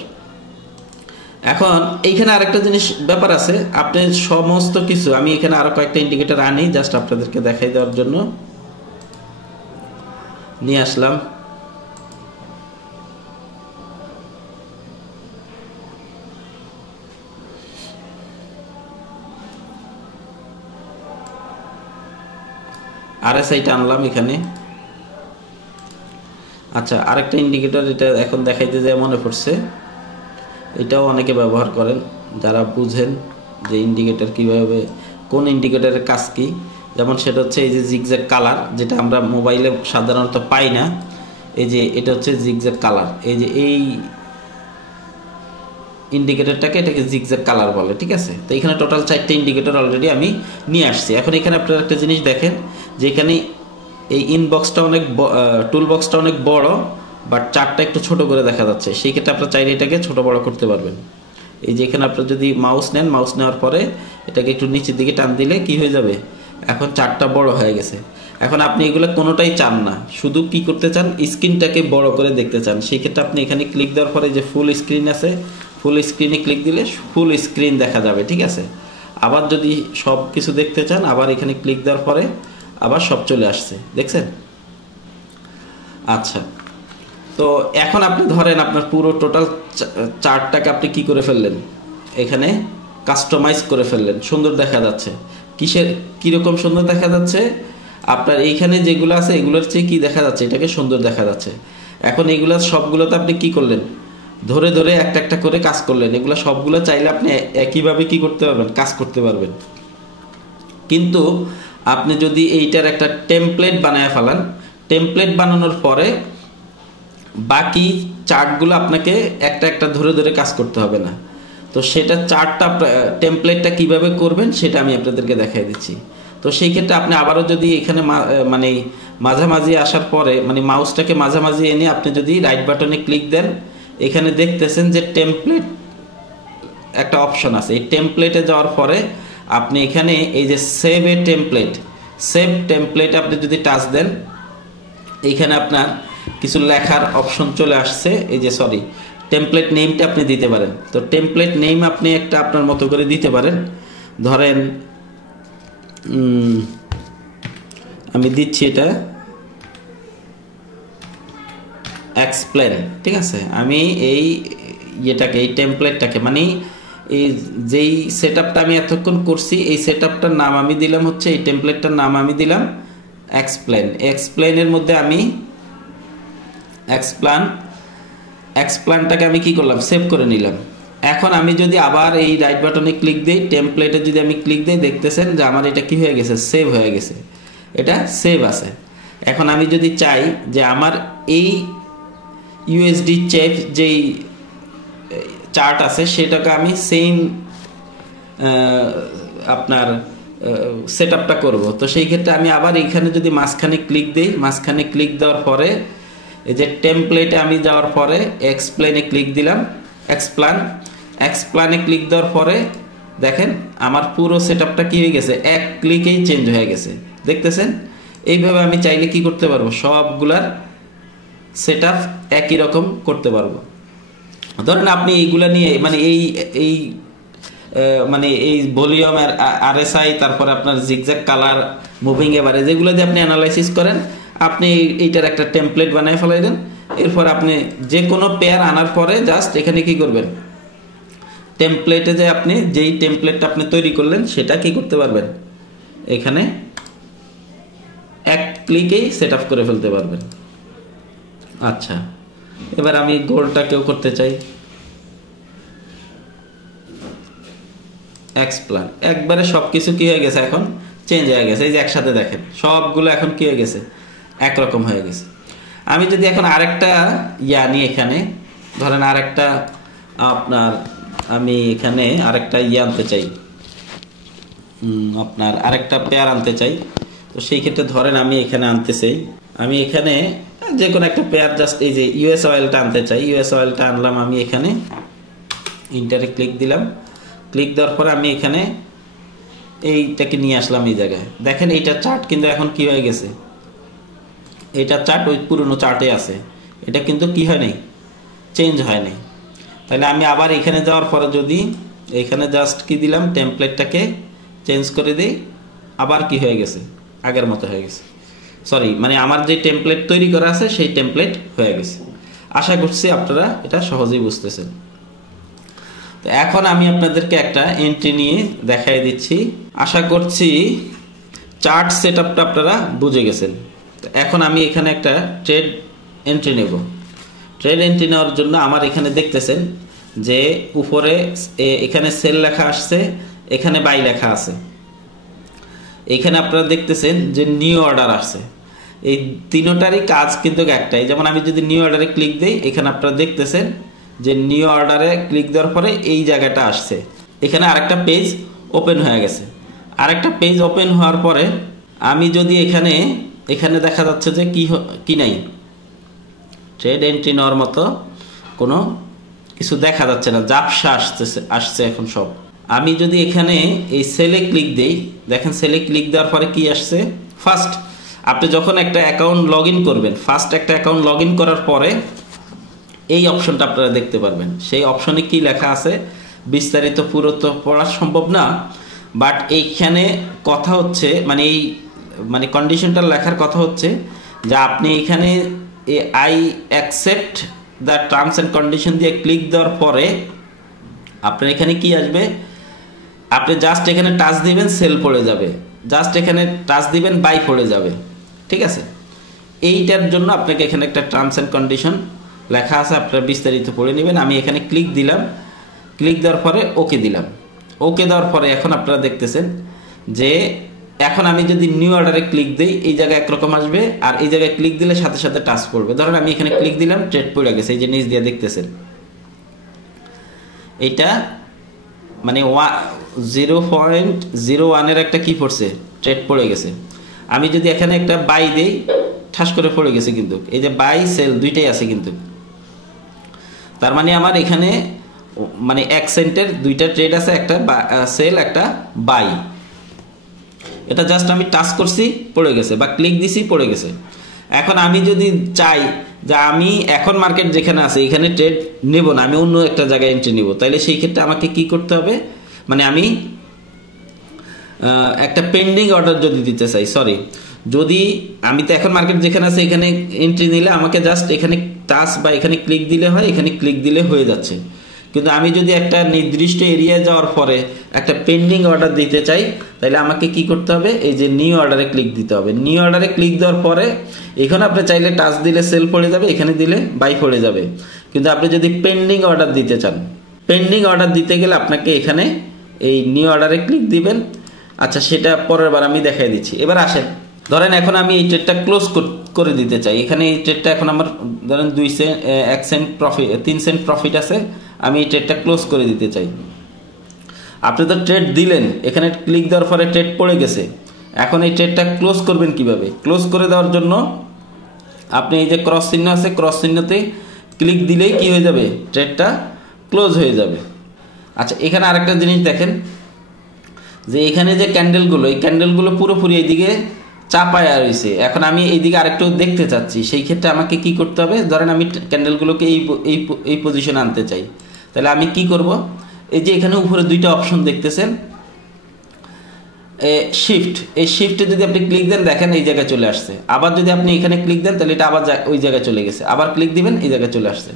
এখন এইখানে আরেকটা জিনিস ব্যাপার আছে, আপনি সমস্ত কিছু, আমি এখানে আরো কয়েকটা ইন্ডিকেটর আনি জাস্ট আপনাদেরকে দেখাই দেওয়ার জন্য নিয়ে আসলাম। RSI-টা আনলাম এখানে। আচ্ছা, আরেকটা ইন্ডিকেটর, এটা এখন দেখাইতে যায় মনে পড়ছে, এটাও অনেকে ব্যবহার করেন যারা বুঝেন যে ইন্ডিকেটর কীভাবে, কোন ইন্ডিকেটরের কাজ কী। যেমন সেটা হচ্ছে এই যে জিগজ্যাগ কালার, যেটা আমরা মোবাইলে সাধারণত পাই না। এই যে এটা হচ্ছে জিগজ্যাগ কালার, এই যে এই এটাকে জিগজ্যাগ কালার বলে, ঠিক আছে? তো এখানে টোটাল 4টে ইন্ডিকেটর অলরেডি আমি নিয়ে আসছি। এখন এখানে আপনারা একটা জিনিস দেখেন যে এখানে এই ইনবক্সটা টুল বক্সটা অনেক বড়, বাট চার্টটা একটু ছোট করে দেখা যাচ্ছে। সেই ক্ষেত্রে আপনারা চাইলে এটাকে ছোট বড় করতে পারবেন। এই যে এখানে আপনারা যদি মাউস নেন, মাউস নেওয়ার পরে এটাকে একটু নিচের দিকে টান দিলে কি হয়ে যাবে, এখন চার্টটা বড় হয়ে গেছে। এখন আপনি এগুলো কোনোটাই চান না, শুধু কি করতে চান, স্ক্রিনটাকে বড় করে দেখতে চান। সেই ক্ষেত্রে আপনি এখানে ক্লিক দেওয়ার পরে যে ফুল স্ক্রিন আছে, ফুল স্ক্রিনে ক্লিক দিলে ফুল স্ক্রিন দেখা যাবে, ঠিক আছে? আবার যদি সব কিছু দেখতে চান, আবার এখানে ক্লিক দেওয়ার পরে আবার সব চলে আসছে, দেখছেন? আচ্ছা, তো এখন আপনি ধরেন আপনার পুরো টোটাল চার্টটাকে আপনি কি করে ফেললেন, এখানে কাস্টমাইজ করে ফেললেন, সুন্দর দেখা যাচ্ছে। কীরকম সুন্দর দেখা যাচ্ছে, আপনার এইখানে যেগুলো আছে এগুলোর চেয়ে কি দেখা যাচ্ছে, এটাকে সুন্দর দেখা যাচ্ছে। এখন এগুলো সবগুলোতে আপনি কি করলেন, ধরে ধরে একটা একটা করে কাজ করলেন। এগুলো সবগুলো চাইলে আপনি একইভাবে কি করতে পারবেন, কাজ করতে পারবেন। কিন্তু আপনি যদি এইটার একটা টেমপ্লেট বানায় ফেলান, টেমপ্লেট বানানোর পরে বাকি চার্টগুলো আপনাকে একটা একটা ধরে ধরে কাজ করতে হবে না। তো সেটা চার্টটা টেমপ্লেটটা কিভাবে করবেন সেটা আমি আপনাদেরকে দেখাই দিচ্ছি। তো সেই ক্ষেত্রে আপনি আবারও যদি এখানে মানে মাঝামাঝি আসার পরে মানে মাউসটাকে মাঝামাঝি এনে আপনি যদি রাইট বাটনে ক্লিক দেন, এখানে দেখতেছেন যে টেমপ্লেট একটা অপশন আছে। এই টেমপ্লেটে যাওয়ার পরে আপনি এখানে এই যে সেভ এ টেমপ্লেট, সেভ টেমপ্লেট আপনি যদি টাচ দেন, এইখানে আপনার কিছু লেখার অপশন চলে আসছে। এই যে সরি, টেমপ্লেট নেমটা আপনি দিতে পারেন। তো টেমপ্লেট নেম আপনি একটা আপনার মতো করে দিতে পারেন। ধরেন আমি দিচ্ছি এটা এক্সপ্লেন, ঠিক আছে। আমি এই ইয়েটাকে, এই টেমপ্লেটটাকে মানে এই যেই সেটআপটা আমি এতক্ষণ করছি এই সেটআপটার নাম আমি দিলাম হচ্ছে, এই টেমপ্লেটটার নাম আমি দিলাম এক্সপ্লেন। এক্সপ্লেনের মধ্যে আমি এক্সপ্লেনটাকে আমি কি করলাম, সেভ করে নিলাম। এখন আমি যদি আবার এই রাইট বাটনে ক্লিক দিই, টেমপ্লেটে যদি আমি ক্লিক দিই, দেখতেছেন যে আমার এটা কি হয়ে গেছে, সেভ হয়ে গেছে, এটা সেভ আছে। এখন আমি যদি চাই যে আমার এই ইউএসডি চেপ যেই চার্ট আছে সেটাকে আমি সেম আপনার সেটআপটা করব। তো সেই ক্ষেত্রে আমি আবার এইখানে যদি মাঝখানে ক্লিক দিই, মাঝখানে ক্লিক দেওয়ার পরে এই যে টেমপ্লেটে আমি যাওয়ার পরে এক্সপ্লেনে ক্লিক দিলাম, এক্সপ্লেনে ক্লিক দেওয়ার পরে দেখেন আমার পুরো সেটআপটা কি হয়ে গেছে, এক ক্লিকেই চেঞ্জ হয়ে গেছে, দেখতেছেন। এইভাবে আমি চাইলে কি করতে পারবো, সবগুলার সেটআপ একই রকম করতে পারবো। ধরেন আপনি এইগুলা নিয়ে মানে এই মানে এই ভলিউম আর আরএসআই, তারপরে আপনার জিগজ্যাগ কালার, মুভিং এভারেজ, যেগুলো দিয়ে আপনি অ্যানালাইসিস করেন, আপনি এইটার একটা টেমপ্লেট বানায় ফেলাই দেন। এরপর আপনি যে কোনো পেয়ার আনার পরে জাস্ট এখানে কি করবেন, টেমপ্লেটে যে আপনি যেই টেমপ্লেটটা আপনি তৈরি করলেন সেটা কি করতে পারবেন, এখানে এক ক্লিকেই সেট আপ করে ফেলতে পারবেন। আচ্ছা, এবার আমি গোলটাকেও করতে চাই এক্সপ্লেন, একবারে সবকিছু কি হয়ে গেছে, এখন চেঞ্জ হয়ে গেছে। এই যে একসাথে দেখেন সবগুলো এখন কি হয়ে গেছে, একরকম হয়ে গেছে। আমি যদি এখন আরেকটা আনি, এখানে ধরেন আরেকটা আপনার আমি এখানে আরেকটা আনতে চাই, আপনার আরেকটা পেয়ার আনতে চাই। তো সেই ক্ষেত্রে ধরেন আমি এখানে আনতে চাই, আমি এখানে যে কোনো একটা পেয়ার জাস্ট এই যে ইউএস অয়েলটা আনতে চাই, ইউএস অয়েলটা আনলাম। আমি এখানে ইন্টারে ক্লিক দিলাম, ক্লিক দেওয়ার পরে আমি এখানে এইটাকে নিয়ে আসলাম এই জায়গায়। দেখেন এইটা চার্ট কিন্তু এখন কি হয়ে গেছে, এটা চার্ট ওই পুরনো চার্টে আছে, এটা কিন্তু কি হয় নাই, চেঞ্জ হয় নাই। তাহলে আমি আবার এখানে যাওয়ার পরে যদি এখানে জাস্ট কি দিলাম, টেমপ্লেটটাকে চেঞ্জ করে দিই, আবার কি হয়ে গেছে, আগের মতো হয়ে গেছে। সরি, মানে আমার যে টেমপ্লেট তৈরি করা আছে সেই টেমপ্লেট হয়ে গেছে। আশা করছি আপনারা এটা সহজেই বুঝতেছেন। তো এখন আমি আপনাদেরকে একটা এন্ট্রি নিয়ে দেখাই দিচ্ছি। আশা করছি চার্ট সেটআপটা আপনারা বুঝে গেছেন। তো এখন আমি এখানে একটা ট্রেড এন্ট্রি নেব। ট্রেড এন্ট্রি নেওয়ার জন্য আমার এখানে দেখতেছেন যে উপরে এখানে সেল লেখা আসছে, এখানে বাই লেখা আছে। এখানে আপনারা দেখতেছেন যে নিউ অর্ডার আসছে। এই তিনটারই কাজ কিন্তু একটাই। যেমন আমি যদি নিউ অর্ডারে ক্লিক দিই, এখানে আপনারা দেখতেছেন যে নিউ অর্ডারে ক্লিক দেওয়ার পরে এই জায়গাটা আসছে, এখানে আরেকটা পেজ ওপেন হয়ে গেছে। আরেকটা পেজ ওপেন হওয়ার পরে আমি যদি এখানে দেখা যাচ্ছে যে কি নাই, ট্রেড এন্ট্রি নেওয়ার মতো কোনো কিছু দেখা যাচ্ছে না, জাপসা আসছে এখন সব। আমি যদি এখানে এই সেলে ক্লিক দিই, দেখেন সেলে ক্লিক দেওয়ার পরে কি আসছে, ফার্স্ট আপনি যখন একটা অ্যাকাউন্ট লগ ইন করবেন, ফার্স্ট একটা অ্যাকাউন্ট লগ ইন করার পরে এই অপশনটা আপনারা দেখতে পারবেন। সেই অপশনে কি লেখা আছে বিস্তারিত পুরো তো পড়া সম্ভব না, বাট এইখানে কথা হচ্ছে মানে কন্ডিশনটা লেখার কথা হচ্ছে যে আপনি এখানে I accept the terms and condition দিয়ে ক্লিক দেওয়ার পরে আপনার এখানে কি আসবে, আপনি জাস্ট এখানে টাচ দিবেন সেল পড়ে যাবে, জাস্ট এখানে টাচ দিবেন বাই পড়ে যাবে, ঠিক আছে। এইটার জন্য আপনাকে এখানে একটা টার্মস অ্যান্ড কন্ডিশন লেখা আছে, আপনারা বিস্তারিত পড়ে নেবেন। আমি এখানে ক্লিক দিলাম, ক্লিক দেওয়ার পরে ওকে দিলাম। ওকে দেওয়ার পরে এখন আপনারা দেখতেছেন যে এখন আমি যদি নিউ অর্ডারে ক্লিক দিই এই জায়গায় একরকম আসবে, আর এই জায়গায় ক্লিক দিলে সাথে সাথে টাচ পড়বে। ধরেন আমি এখানে ক্লিক দিলাম, ট্রেড পড়ে গেছে, এই যে নিচ দিয়ে দেখতেছেন এইটা মানে 0.01 একটা কি পড়ছে, ট্রেড পড়ে গেছে। আমি যদি এখানে একটা বাই দেই ঠাস করে পড়ে গেছে, কিন্তু এই যে বাই সেল দুইটাই আছে কিন্তু। তার মানে আমার এখানে মানে 1 সেন্টের দুইটা ট্রেড আছে, একটা সেল একটা বাই। এটা জাস্ট আমি টাচ করছি পড়ে গেছে, বা ক্লিক দিছি পড়ে গেছে। এখন আমি যদি চাই যে আমি এখন মার্কেট যেখানে আছে এখানে ট্রেড নেব না, আমি অন্য একটা জায়গায় এন্ট্রি নেব, তাইলে সেই ক্ষেত্রে আমাকে কি করতে হবে, মানে আমি একটা পেন্ডিং অর্ডার যদি দিতে চাই, সরি, যদি আমি তো এখন মার্কেট যেখানে আছে এখানে এন্ট্রি নিলে আমাকে জাস্ট এখানে টাচ বা এখানে ক্লিক দিলে হয়, এখানে ক্লিক দিলে হয়ে যাচ্ছে। কিন্তু আমি যদি একটা নির্দিষ্ট এরিয়ায় যাওয়ার পরে একটা পেন্ডিং অর্ডার দিতে চাই, তাহলে আমাকে কি করতে হবে, এই যে নিউ অর্ডারে ক্লিক দিতে হবে। নিউ অর্ডারে ক্লিক দেওয়ার পরে এখানে আপনি চাইলে টাচ দিলে সেল পড়ে যাবে, এখানে দিলে বাই পড়ে যাবে। কিন্তু আপনি যদি পেন্ডিং অর্ডার দিতে চান, পেন্ডিং অর্ডার দিতে গেলে আপনাকে এখানে এই নিউ অর্ডারে ক্লিক দিবেন। আচ্ছা, সেটা পরের বার আমি দেখাই দিচ্ছি। এবার আসেন, ধরেন এখন আমি এই ট্রেডটা ক্লোজ করে দিতে চাই। এখানে এই ট্রেডটা এখন আমার ধরেন 1 সেন্ট প্রফিট, 3 সেন্ট প্রফিট আছে, আমি এই ট্রেডটা ক্লোজ করে দিতে চাই। আপনি তো ট্রেড দিলেন, এখানে ক্লিক দেওয়ার পরে ট্রেড পড়ে গেছে। এখন এই ট্রেডটা ক্লোজ করবেন কিভাবে? ক্লোজ করে দেওয়ার জন্য আপনি এই যে ক্রস চিহ্ন আছে, ক্রস চিহ্নতে ক্লিক দিলেই কি হয়ে যাবে, ট্রেডটা ক্লোজ হয়ে যাবে। আচ্ছা, এখানে আরেকটা জিনিস দেখেন যে এখানে যে ক্যান্ডেলগুলো, এই ক্যান্ডেলগুলো পুরোপুরি এইদিকে চাপায় রয়েছে। এখন আমি এইদিকে আরেকটু দেখতে চাচ্ছি, সেই ক্ষেত্রে আমাকে কি করতে হবে, ধরেন আমি ক্যান্ডেলগুলোকে এই পজিশনে আনতে চাই, তাহলে আমি কি করব, এই যে এখানে উপরে দুইটা অপশন দেখতেছেন, শিফট, এই শিফটে যদি আপনি ক্লিক দেন দেখেন এই জায়গায় চলে আসছে। আবার যদি আপনি এখানে ক্লিক দেন তাহলে এটা আবার ওই জায়গায় চলে গেছে, আবার ক্লিক দিবেন এই জায়গায় চলে আসছে।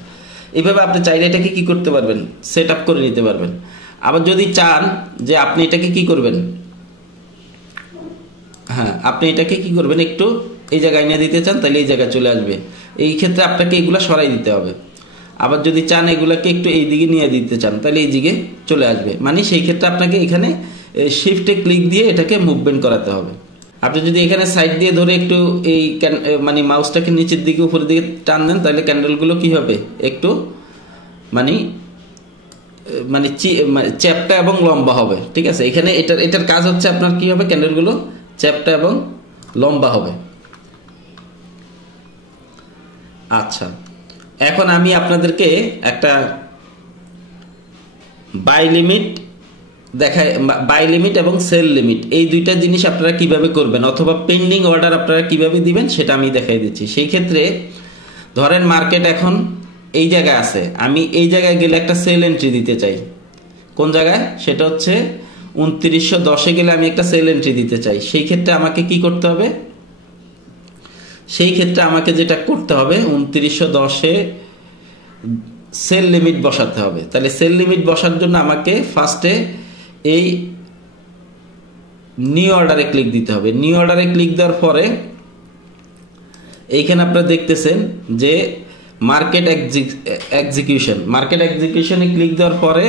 এইভাবে আপনি চাইলে এটাকে কি করতে পারবেন, সেট আপ করে নিতে পারবেন। আবার যদি চান যে আপনি এটাকে কি করবেন, হ্যাঁ, আপনি এটাকে কি করবেন, একটু এই জায়গায় নিয়ে দিতে চান তাহলে এই জায়গায় চলে আসবে। এই ক্ষেত্রে আপনাকে এগুলো সরাই দিতে হবে। আবার যদি চান এগুলাকে একটু এই দিকে নিয়ে দিতে চান তাহলে এই দিকে চলে আসবে। মানে সেই ক্ষেত্রে আপনাকে এখানে শিফটে ক্লিক দিয়ে এটাকে মুভমেন্ট করাতে হবে। আপনি যদি এখানে সাইড দিয়ে ধরে একটু এই মানে মাউসটাকে নিচের দিকে উপরের দিকে টান দেন তাহলে ক্যান্ডেলগুলো কি হবে, একটু মানে মানে চ্যাপটা এবং লম্বা হবে। ঠিক আছে, এখানে এটার কাজ হচ্ছে আপনার কি হবে, ক্যান্ডেলগুলো চ্যাপটা এবং লম্বা হবে। আচ্ছা, এখন আমি আপনাদেরকে একটা বাই লিমিট দেখায়, বাই লিমিট এবং সেল লিমিট, এই দুইটা জিনিস আপনারা কিভাবে করবেন অথবা পেন্ডিং অর্ডার আপনারা কিভাবে দিবেন সেটা আমি দেখাই দিচ্ছি। সেই ক্ষেত্রে ধরেন মার্কেট এখন এই জায়গায় আছে, আমি এই জায়গায় গেলে একটা সেল এন্ট্রি দিতে চাই। কোন জায়গায়, সেটা হচ্ছে 2910-এ গেলে আমি একটা সেল এন্ট্রি দিতে চাই। সেই ক্ষেত্রে আমাকে কি করতে হবে, সেই ক্ষেত্রে আমাকে যেটা করতে হবে 2910-এ সেল লিমিট বসাতে হবে। তাহলে সেল লিমিট বসার জন্য আমাকে ফার্স্টে এই নিউ অর্ডারে ক্লিক দিতে হবে। নিউ অর্ডারে ক্লিক দেওয়ার পরে এইখানে আপনারা দেখতেছেন যে মার্কেট এক্সিকিউশনে ক্লিক দেওয়ার পরে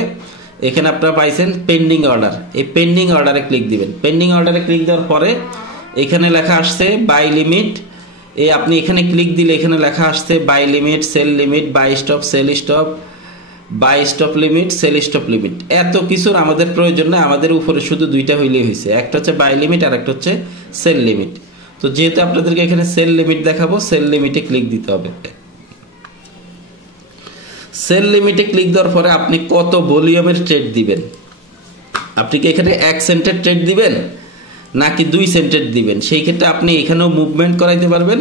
এখানে আপনারা পাইছেন পেন্ডিং অর্ডার। এই পেন্ডিং অর্ডারে ক্লিক দিবেন। পেন্ডিং অর্ডারে ক্লিক দেওয়ার পরে এখানে লেখা আসছে বাই লিমিট। এই আপনি এখানে ক্লিক দিলে এখানে লেখা আসছে buy limit, sell limit, buy stop, sell stop, buy stop limit, sell stop limit. এত কিছুর আমাদের প্রয়োজন না, আমাদের উপরে শুধু দুইটা হইলেই হয়েছে, একটা হচ্ছে বাই লিমিট আর একটা হচ্ছে সেল লিমিট। তো যেহেতু আপনাদেরকে এখানে সেল লিমিট দেখাবো, সেল লিমিটে ক্লিক দিতে হবে। সেল লিমিটে ক্লিক দেওয়ার পরে আপনি কত ভলিউমের ট্রেড দিবেন, আপনি কি এখানে 1 সেন্টের ট্রেড দিবেন নাকি 2 সেন্টের দিবেন, সেই ক্ষেত্রে আপনি এখানেও মুভমেন্ট করাইতে পারবেন।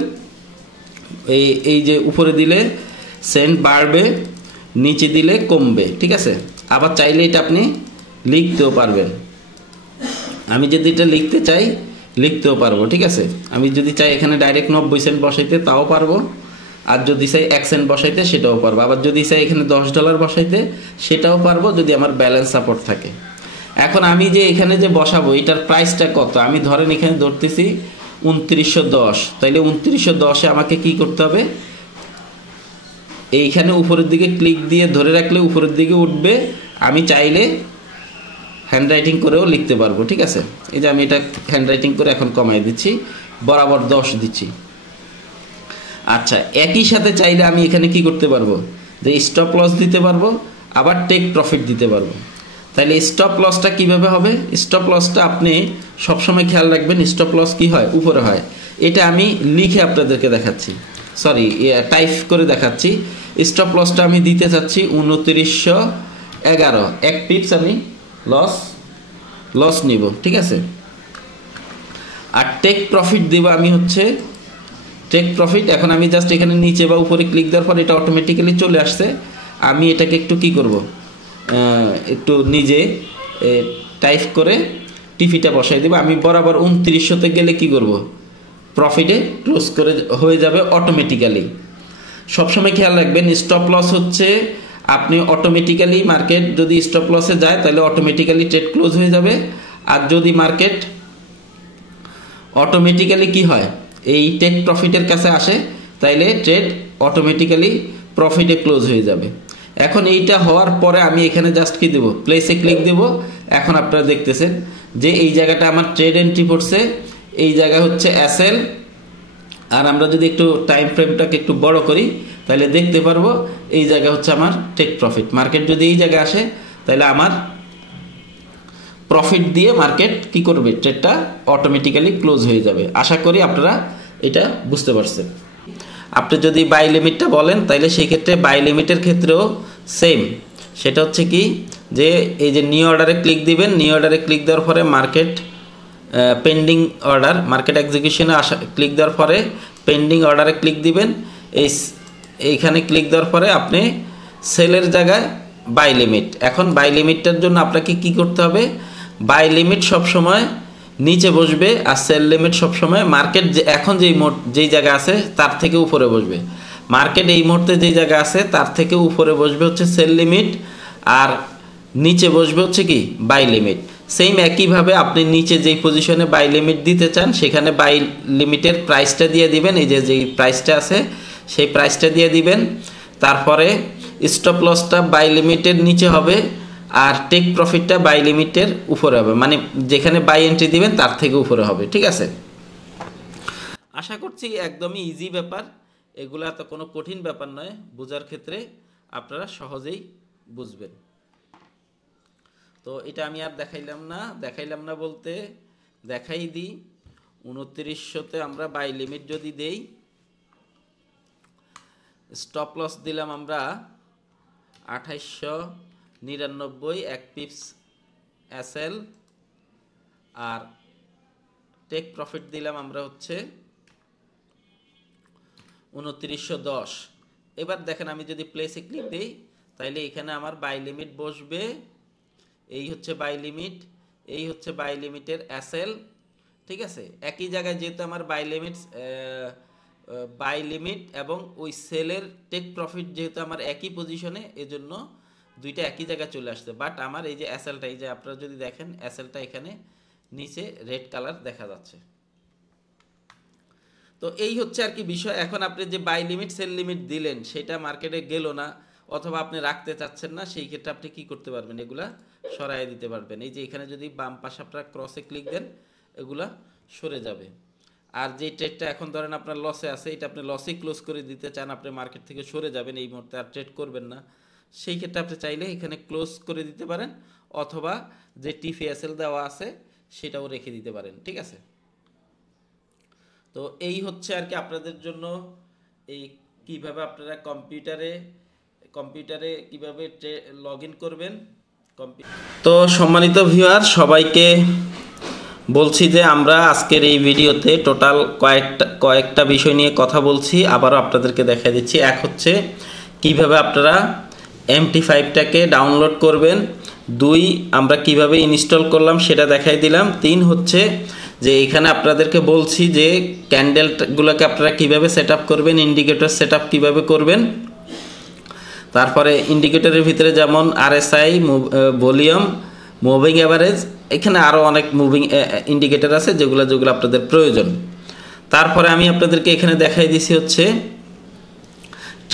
এই যে উপরে দিলে সেন্ট বাড়বে, নিচে দিলে কমবে। ঠিক আছে, আবার চাইলে এটা আপনি লিখতেও পারবেন। আমি যদি এটা লিখতে চাই লিখতেও পারবো। ঠিক আছে, আমি যদি চাই এখানে ডাইরেক্ট 90 সেন্ট বসাইতে তাও পারবো, আর যদি চাই 1 সেন্ট বসাইতে সেটাও পারবো, আবার যদি চাই এখানে $10 বসাইতে সেটাও পারবো যদি আমার ব্যালেন্স সাপোর্ট থাকে। এখন আমি যে এখানে যে বসাবো এটার প্রাইসটা কত, আমি ধরেন এখানে ধরতেছি 2910। তাইলে 2910-এ আমাকে কি করতে হবে, এইখানে উপরের দিকে ক্লিক দিয়ে ধরে রাখলে উপরের দিকে উঠবে। আমি চাইলে হ্যান্ডরাইটিং করেও লিখতে পারবো, ঠিক আছে। এই যে আমি এটা হ্যান্ডরাইটিং করে এখন কমাই দিচ্ছি, বরাবর 10 দিচ্ছি। আচ্ছা, একই সাথে চাইলে আমি এখানে কি করতে পারবো, যে স্টপ লস দিতে পারবো, আবার টেক প্রফিট দিতে পারবো। তাহলে স্টপ লসটা কিভাবে হবে? স্টপ লসটা আপনি সবসময় খেয়াল রাখবেন, স্টপ লস কি হয়, উপরে হয়। এটা আমি লিখে আপনাদেরকে দেখাচ্ছি, সরি টাইপ করে দেখাচ্ছি। স্টপ লসটা আমি দিতে চাচ্ছি 2911, 1 পিপস আমি লস নিব, ঠিক আছে। আর টেক প্রফিট দিব আমি হচ্ছে টেক প্রফিট। এখন আমি জাস্ট এখানে নিচে বা উপরে ক্লিক দেওয়ার পর এটা অটোমেটিক্যালি চলে আসছে। আমি এটাকে একটু কি করব, একটু নিজে টাইপ করে টিভিটা বসাই দেবো। আমি বরাবর 2900-তে গেলে কি করব, প্রফিটে ক্লোজ করে হয়ে যাবে অটোমেটিক্যালি। সবসময় খেয়াল রাখবেন, স্টপ লস হচ্ছে আপনি অটোমেটিক্যালি, মার্কেট যদি স্টপ লসে যায় তাহলে অটোমেটিক্যালি ট্রেড ক্লোজ হয়ে যাবে। আর যদি মার্কেট অটোমেটিক্যালি কি হয়, এই টেক প্রফিটের কাছে আসে, তাইলে ট্রেড অটোমেটিক্যালি প্রফিটে ক্লোজ হয়ে যাবে। এখন এইটা হওয়ার পরে আমি এখানে জাস্ট কি দেবো, প্লেসে ক্লিক দেব। এখন আপনারা দেখতেছেন যে এই জায়গাটা আমার ট্রেড এন্ট্রি পড়ছে, এই জায়গা হচ্ছে এসএল। আর আমরা যদি একটু টাইম ফ্রেমটাকে একটু বড় করি তাহলে দেখতে পারবো এই জায়গা হচ্ছে আমার টেক প্রফিট। মার্কেট যদি এই জায়গায় আসে তাহলে আমার প্রফিট দিয়ে মার্কেট কি করবে, ট্রেডটা অটোমেটিক্যালি ক্লোজ হয়ে যাবে। আশা করি আপনারা এটা বুঝতে পারছেন। আপনি যদি বাই লিমিটটা বলেন তাহলে সেই ক্ষেত্রে বাই লিমিটের ক্ষেত্রেও সেম। সেটা হচ্ছে কি, যে এই যে নিউ অর্ডারে ক্লিক দিবেন, নিউ অর্ডারে ক্লিক দেওয়ার পরে মার্কেট পেন্ডিং অর্ডার, মার্কেট এক্সিকিউশনে ক্লিক দেওয়ার পরে পেন্ডিং অর্ডারে ক্লিক দিবেন। এইখানে ক্লিক দেওয়ার পরে আপনি সেলের জায়গায় বাই লিমিট। এখন বাই লিমিটটার জন্য আপনাকে কি করতে হবে, বাই লিমিট সবসময় নিচে বসবে আর সেল লিমিট সবসময় মার্কেট এখন যেই জায়গা আছে তার থেকে উপরে বসবে। মার্কেট এই মুহূর্তে যেই জায়গা আছে তার থেকে উপরে বসবে হচ্ছে সেল লিমিট, আর নিচে বসবে হচ্ছে কি, বাই লিমিট। সেম একইভাবে আপনি নিচে যেই পজিশনে বাই লিমিট দিতে চান সেখানে বাই লিমিটের প্রাইসটা দিয়ে দিবেন, এই যে যেই প্রাইসটা আছে সেই প্রাইসটা দিয়ে দিবেন। তারপরে স্টপ লসটা বাই লিমিটের নিচে হবে আর টেক প্রফিটটা বাই লিমিটের উপরে হবে, মানে যেখানে বাই এন্ট্রি দিবেন তার থেকে উপরে হবে, ঠিক আছে। আশা করছি একদমই ইজি ব্যাপার, এগুলা তো কোনো কঠিন ব্যাপার নয়, বোঝার ক্ষেত্রে আপনারা সহজেই বুঝবেন। তো এটা আমি আর দেখাইলাম না বলতে দেখাই দিই। 2900-তে আমরা বাই লিমিট যদি দেই, স্টপ লস দিলাম আমরা 2899, 1 পিপস এসএল, আর টেক প্রফিট দিলাম আমরা হচ্ছে 2910। এবার দেখেন আমি যদি প্লেসে ক্লিক দিই তাইলে এখানে আমার বাই লিমিট বসবে। এই হচ্ছে বাই লিমিট, এই হচ্ছে বাই লিমিটের এসএল, ঠিক আছে। একই জায়গায় যেহেতু আমার বাই লিমিট এবং ওই সেলের টেক প্রফিট যেহেতু আমার একই পজিশনে, এজন্য দুইটা একই জায়গায় চলে আসছে। বাট আমার এই যে এসএলটা, এই যে আপনারা যদি দেখেন এসএলটা এখানে নিচে রেড কালার দেখা যাচ্ছে। তো এই হচ্ছে আর কি বিষয়। এখন আপনি যে বাই লিমিট সেল লিমিট দিলেন সেটা মার্কেটে গেল না, অথবা আপনি রাখতে চাচ্ছেন না, সেই ক্ষেত্রে আপনি কি করতে পারবেন, এগুলা সরাই দিতে পারবেন। এই যে এখানে যদি বাম পাশে আপনারা ক্রসে ক্লিক দেন এগুলা সরে যাবে। আর যে ট্রেডটা এখন ধরেন আপনার লসে আছে, এটা আপনি লসে ক্লোজ করে দিতে চান, আপনি মার্কেট থেকে সরে যাবেন, এই মুহূর্তে আর ট্রেড করবেন না, সেই ক্ষেত্রে আপনি চাইলে এখানে ক্লোজ করে দিতে পারেন, অথবা যে টিপিএসএল দেওয়া আছে সেটাও রেখে দিতে পারেন, ঠিক আছে। তো এই হচ্ছে আর কি আপনাদের জন্য এই কিভাবে আপনারা কম্পিউটারে কিভাবে লগ ইন করবেন। তো সম্মানিত ভিউয়ার, সবাইকে বলছি যে আমরা আজকের এই ভিডিওতে টোটাল কয়েকটা বিষয় নিয়ে কথা বলছি, আবারও আপনাদেরকে দেখাই দিচ্ছি। এক হচ্ছে কিভাবে আপনারা MT5টাকে ডাউনলোড করবেন, 2 আমরা কিভাবে ইনস্টল করলাম সেটা দেখাই দিলাম, 3 হচ্ছে যে এখানে আপনাদেরকে বলছি যে ক্যান্ডেলগুলোকে আপনারা কিভাবে সেট আপ করবেন, ইন্ডিকেটর সেট আপ কীভাবে করবেন। তারপরে ইন্ডিকেটরের ভিতরে যেমন RSI, ভলিউম, মুভিং অ্যাভারেজ, এখানে আরও অনেক মুভিং ইন্ডিকেটর আছে যেগুলো আপনাদের প্রয়োজন। তারপরে আমি আপনাদেরকে এখানে দেখাই দিছি হচ্ছে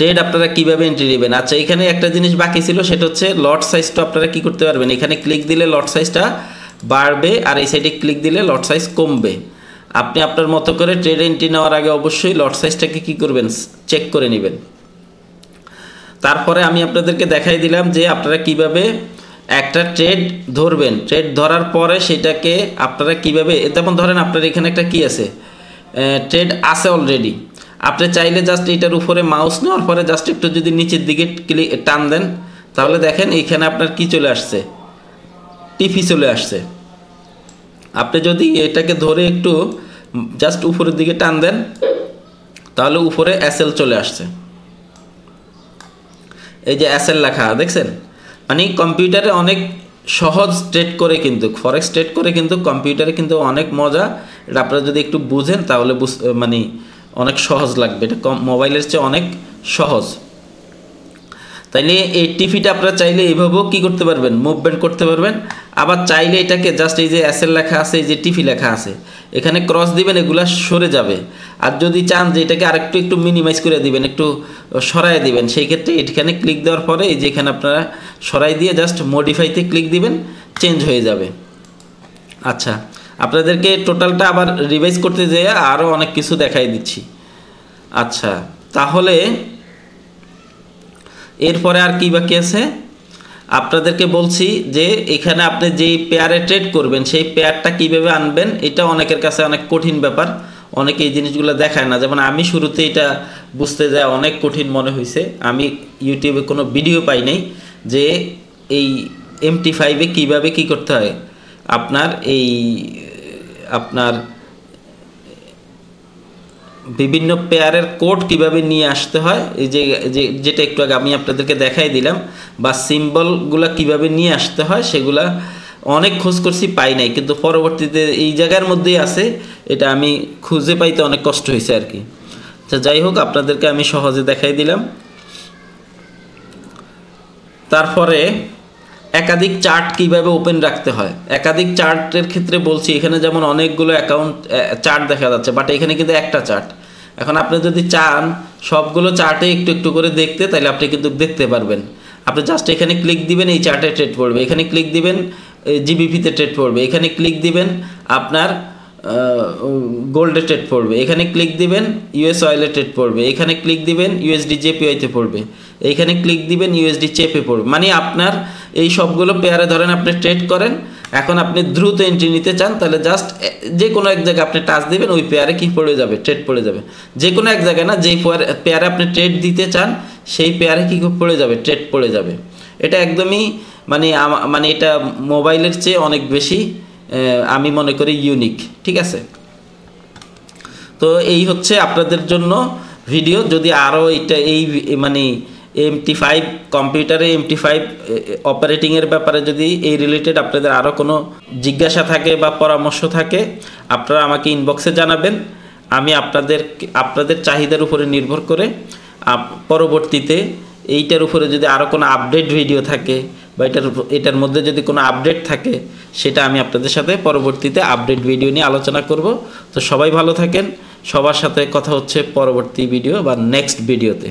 ট্রেড আপনারা কিভাবে এন্ট্রি নেবেন। আচ্ছা, এখানে একটা জিনিস বাকি ছিল, সেটা হচ্ছে লট সাইজটা আপনারা কি করতে পারবেন, এখানে ক্লিক দিলে লট সাইজটা বাড়বে আর এই সাইডে ক্লিক দিলে লট সাইজ কমবে। আপনি আপনার মতো করে ট্রেড এন্ট্রি নেওয়ার আগে অবশ্যই লট সাইজটাকে কি করবেন, চেক করে নেবেন। তারপরে আমি আপনাদেরকে দেখাই দিলাম যে আপনারা কিভাবে একটা ট্রেড ধরবেন। ট্রেড ধরার পরে সেটাকে আপনারা কিভাবে, যেমন ধরেন আপনার এখানে একটা কি আছে, ট্রেড আছে অলরেডি, আপনি চাইলে জাস্ট এটার উপরে মাউস নেওয়ার পরে জাস্ট একটু যদি নিচের দিকে টান দেন, তাহলে দেখেন এইখানে আপনার কি চলে আসছে, টিপি চলে আসছে। আপনি যদি এটাকে ধরে একটু জাস্ট উপরের দিকে টান দেন, তাহলে উপরে এসএল চলে আসছে। এই যে এসএল লেখা দেখছেন, মানে কম্পিউটারে অনেক সহজ ট্রেড করে, কিন্তু ফরেক্স ট্রেড করে কিন্তু কম্পিউটারে কিন্তু অনেক মজা। এটা আপনারা যদি একটু বুঝেন তাহলে মানে অনেক সহজ লাগবে, এটা মোবাইলের চেয়ে অনেক সহজ। তাইলে এই টিপিটা আপনারা চাইলে এইভাবেও কী করতে পারবেন, মুভমেন্ট করতে পারবেন। আবার চাইলে এটাকে জাস্ট এই যে এসএল লেখা আছে, এই যে টিপি লেখা আছে, এখানে ক্রস দিবেন, এগুলা সরে যাবে। আর যদি চান যে এটাকে আরেকটু একটু মিনিমাইজ করে দিবেন, একটু সরাই দিবেন, সেই ক্ষেত্রে এখানে ক্লিক দেওয়ার পরে এই যে এখানে আপনারা সরাই দিয়ে জাস্ট মডিফাইতে ক্লিক দিবেন, চেঞ্জ হয়ে যাবে। আচ্ছা, আপনাদেরকে টোটালটা আবার রিভাইজ করতে যেয়ে আরও অনেক কিছু দেখাই দিচ্ছি। আচ্ছা, তাহলে এরপরে আর কি বাকি আছে, আপনাদেরকে বলছি যে এখানে আপনি যেই পেয়ারে ট্রেড করবেন সেই পেয়ারটা কিভাবে আনবেন, এটা অনেকের কাছে অনেক কঠিন ব্যাপার, অনেকে এই জিনিসগুলো দেখায় না। যেমন আমি শুরুতে এটা বুঝতে যায় অনেক কঠিন মনে হয়েছে, আমি ইউটিউবে কোনো ভিডিও পাই নাই যে এই MT5-এ কীভাবে কী করতে হয়, আপনার বিভিন্ন পেয়ারের কোড কিভাবে নিয়ে আসতে হয়, এই যেটা একটু আগে আমি আপনাদেরকে দেখাই দিলাম, বা সিম্বলগুলো কিভাবে নিয়ে আসতে হয়, সেগুলা অনেক খোঁজ করছি, পাই নাই, কিন্তু পরবর্তীতে এই জায়গার মধ্যেই আছে, এটা আমি খুঁজে পাইতে অনেক কষ্ট হয়েছে আর কি। তো যাই হোক, আপনাদেরকে আমি সহজে দেখাই দিলাম। তারপরে একাধিক চার্ট কিভাবে ওপেন রাখতে হয়, একাধিক চার্টের ক্ষেত্রে বলছি, এখানে যেমন অনেকগুলো অ্যাকাউন্ট চার্ট দেখা যাচ্ছে, বাট এখানে কিন্তু একটা চার্ট। এখন আপনি যদি চান সবগুলো চার্টে একটু একটু করে দেখতে, তাহলে আপনি কিন্তু দেখতে পারবেন। আপনি জাস্ট এখানে ক্লিক দিবেন, এই চার্টে ট্রেড পড়বে, এখানে ক্লিক দিবেন জিবিপিতে ট্রেড পড়বে, এখানে ক্লিক দিবেন আপনার গোল্ডে ট্রেড পড়বে, এখানে ক্লিক দিবেন ইউএস অয়েলে ট্রেড পড়বে, এখানে ক্লিক দিবেন ইউএসডি জেপিওয়াইতে পড়বে, এইখানে ক্লিক দিবেন ইউএসডি চেপে পড়বে। মানে আপনার এই সবগুলো পেয়ারে ধরেন আপনি ট্রেড করেন, এখন আপনি দ্রুত এন্ট্রি নিতে চান, তাহলে জাস্ট যে কোনো এক জায়গায় আপনি টাচ দিবেন, ওই পেয়ারে কি পড়ে যাবে, ট্রেড পড়ে যাবে। যে কোনো এক জায়গায় না, যেই পেয়ারে আপনি ট্রেড দিতে চান সেই পেয়ারে কি পড়ে যাবে, ট্রেড পড়ে যাবে। এটা একদমই মানে এটা মোবাইলের চেয়ে অনেক বেশি আমি মনে করি ইউনিক, ঠিক আছে। তো এই হচ্ছে আপনাদের জন্য ভিডিও। যদি আরও এই মানে MT5 কম্পিউটারে MT5 অপারেটিংয়ের ব্যাপারে যদি এই রিলেটেড আপনাদের আরও কোনো জিজ্ঞাসা থাকে বা পরামর্শ থাকে, আপনারা আমাকে ইনবক্সে জানাবেন। আমি আপনাদের চাহিদার উপরে নির্ভর করে পরবর্তীতে এইটার উপরে যদি আরও কোনো আপডেট ভিডিও থাকে বা এটার মধ্যে যদি কোনো আপডেট থাকে, সেটা আমি আপনাদের সাথে পরবর্তীতে আপডেট ভিডিও নিয়ে আলোচনা করব। তো সবাই ভালো থাকেন, সবার সাথে কথা হচ্ছে পরবর্তী ভিডিও বা নেক্সট ভিডিওতে।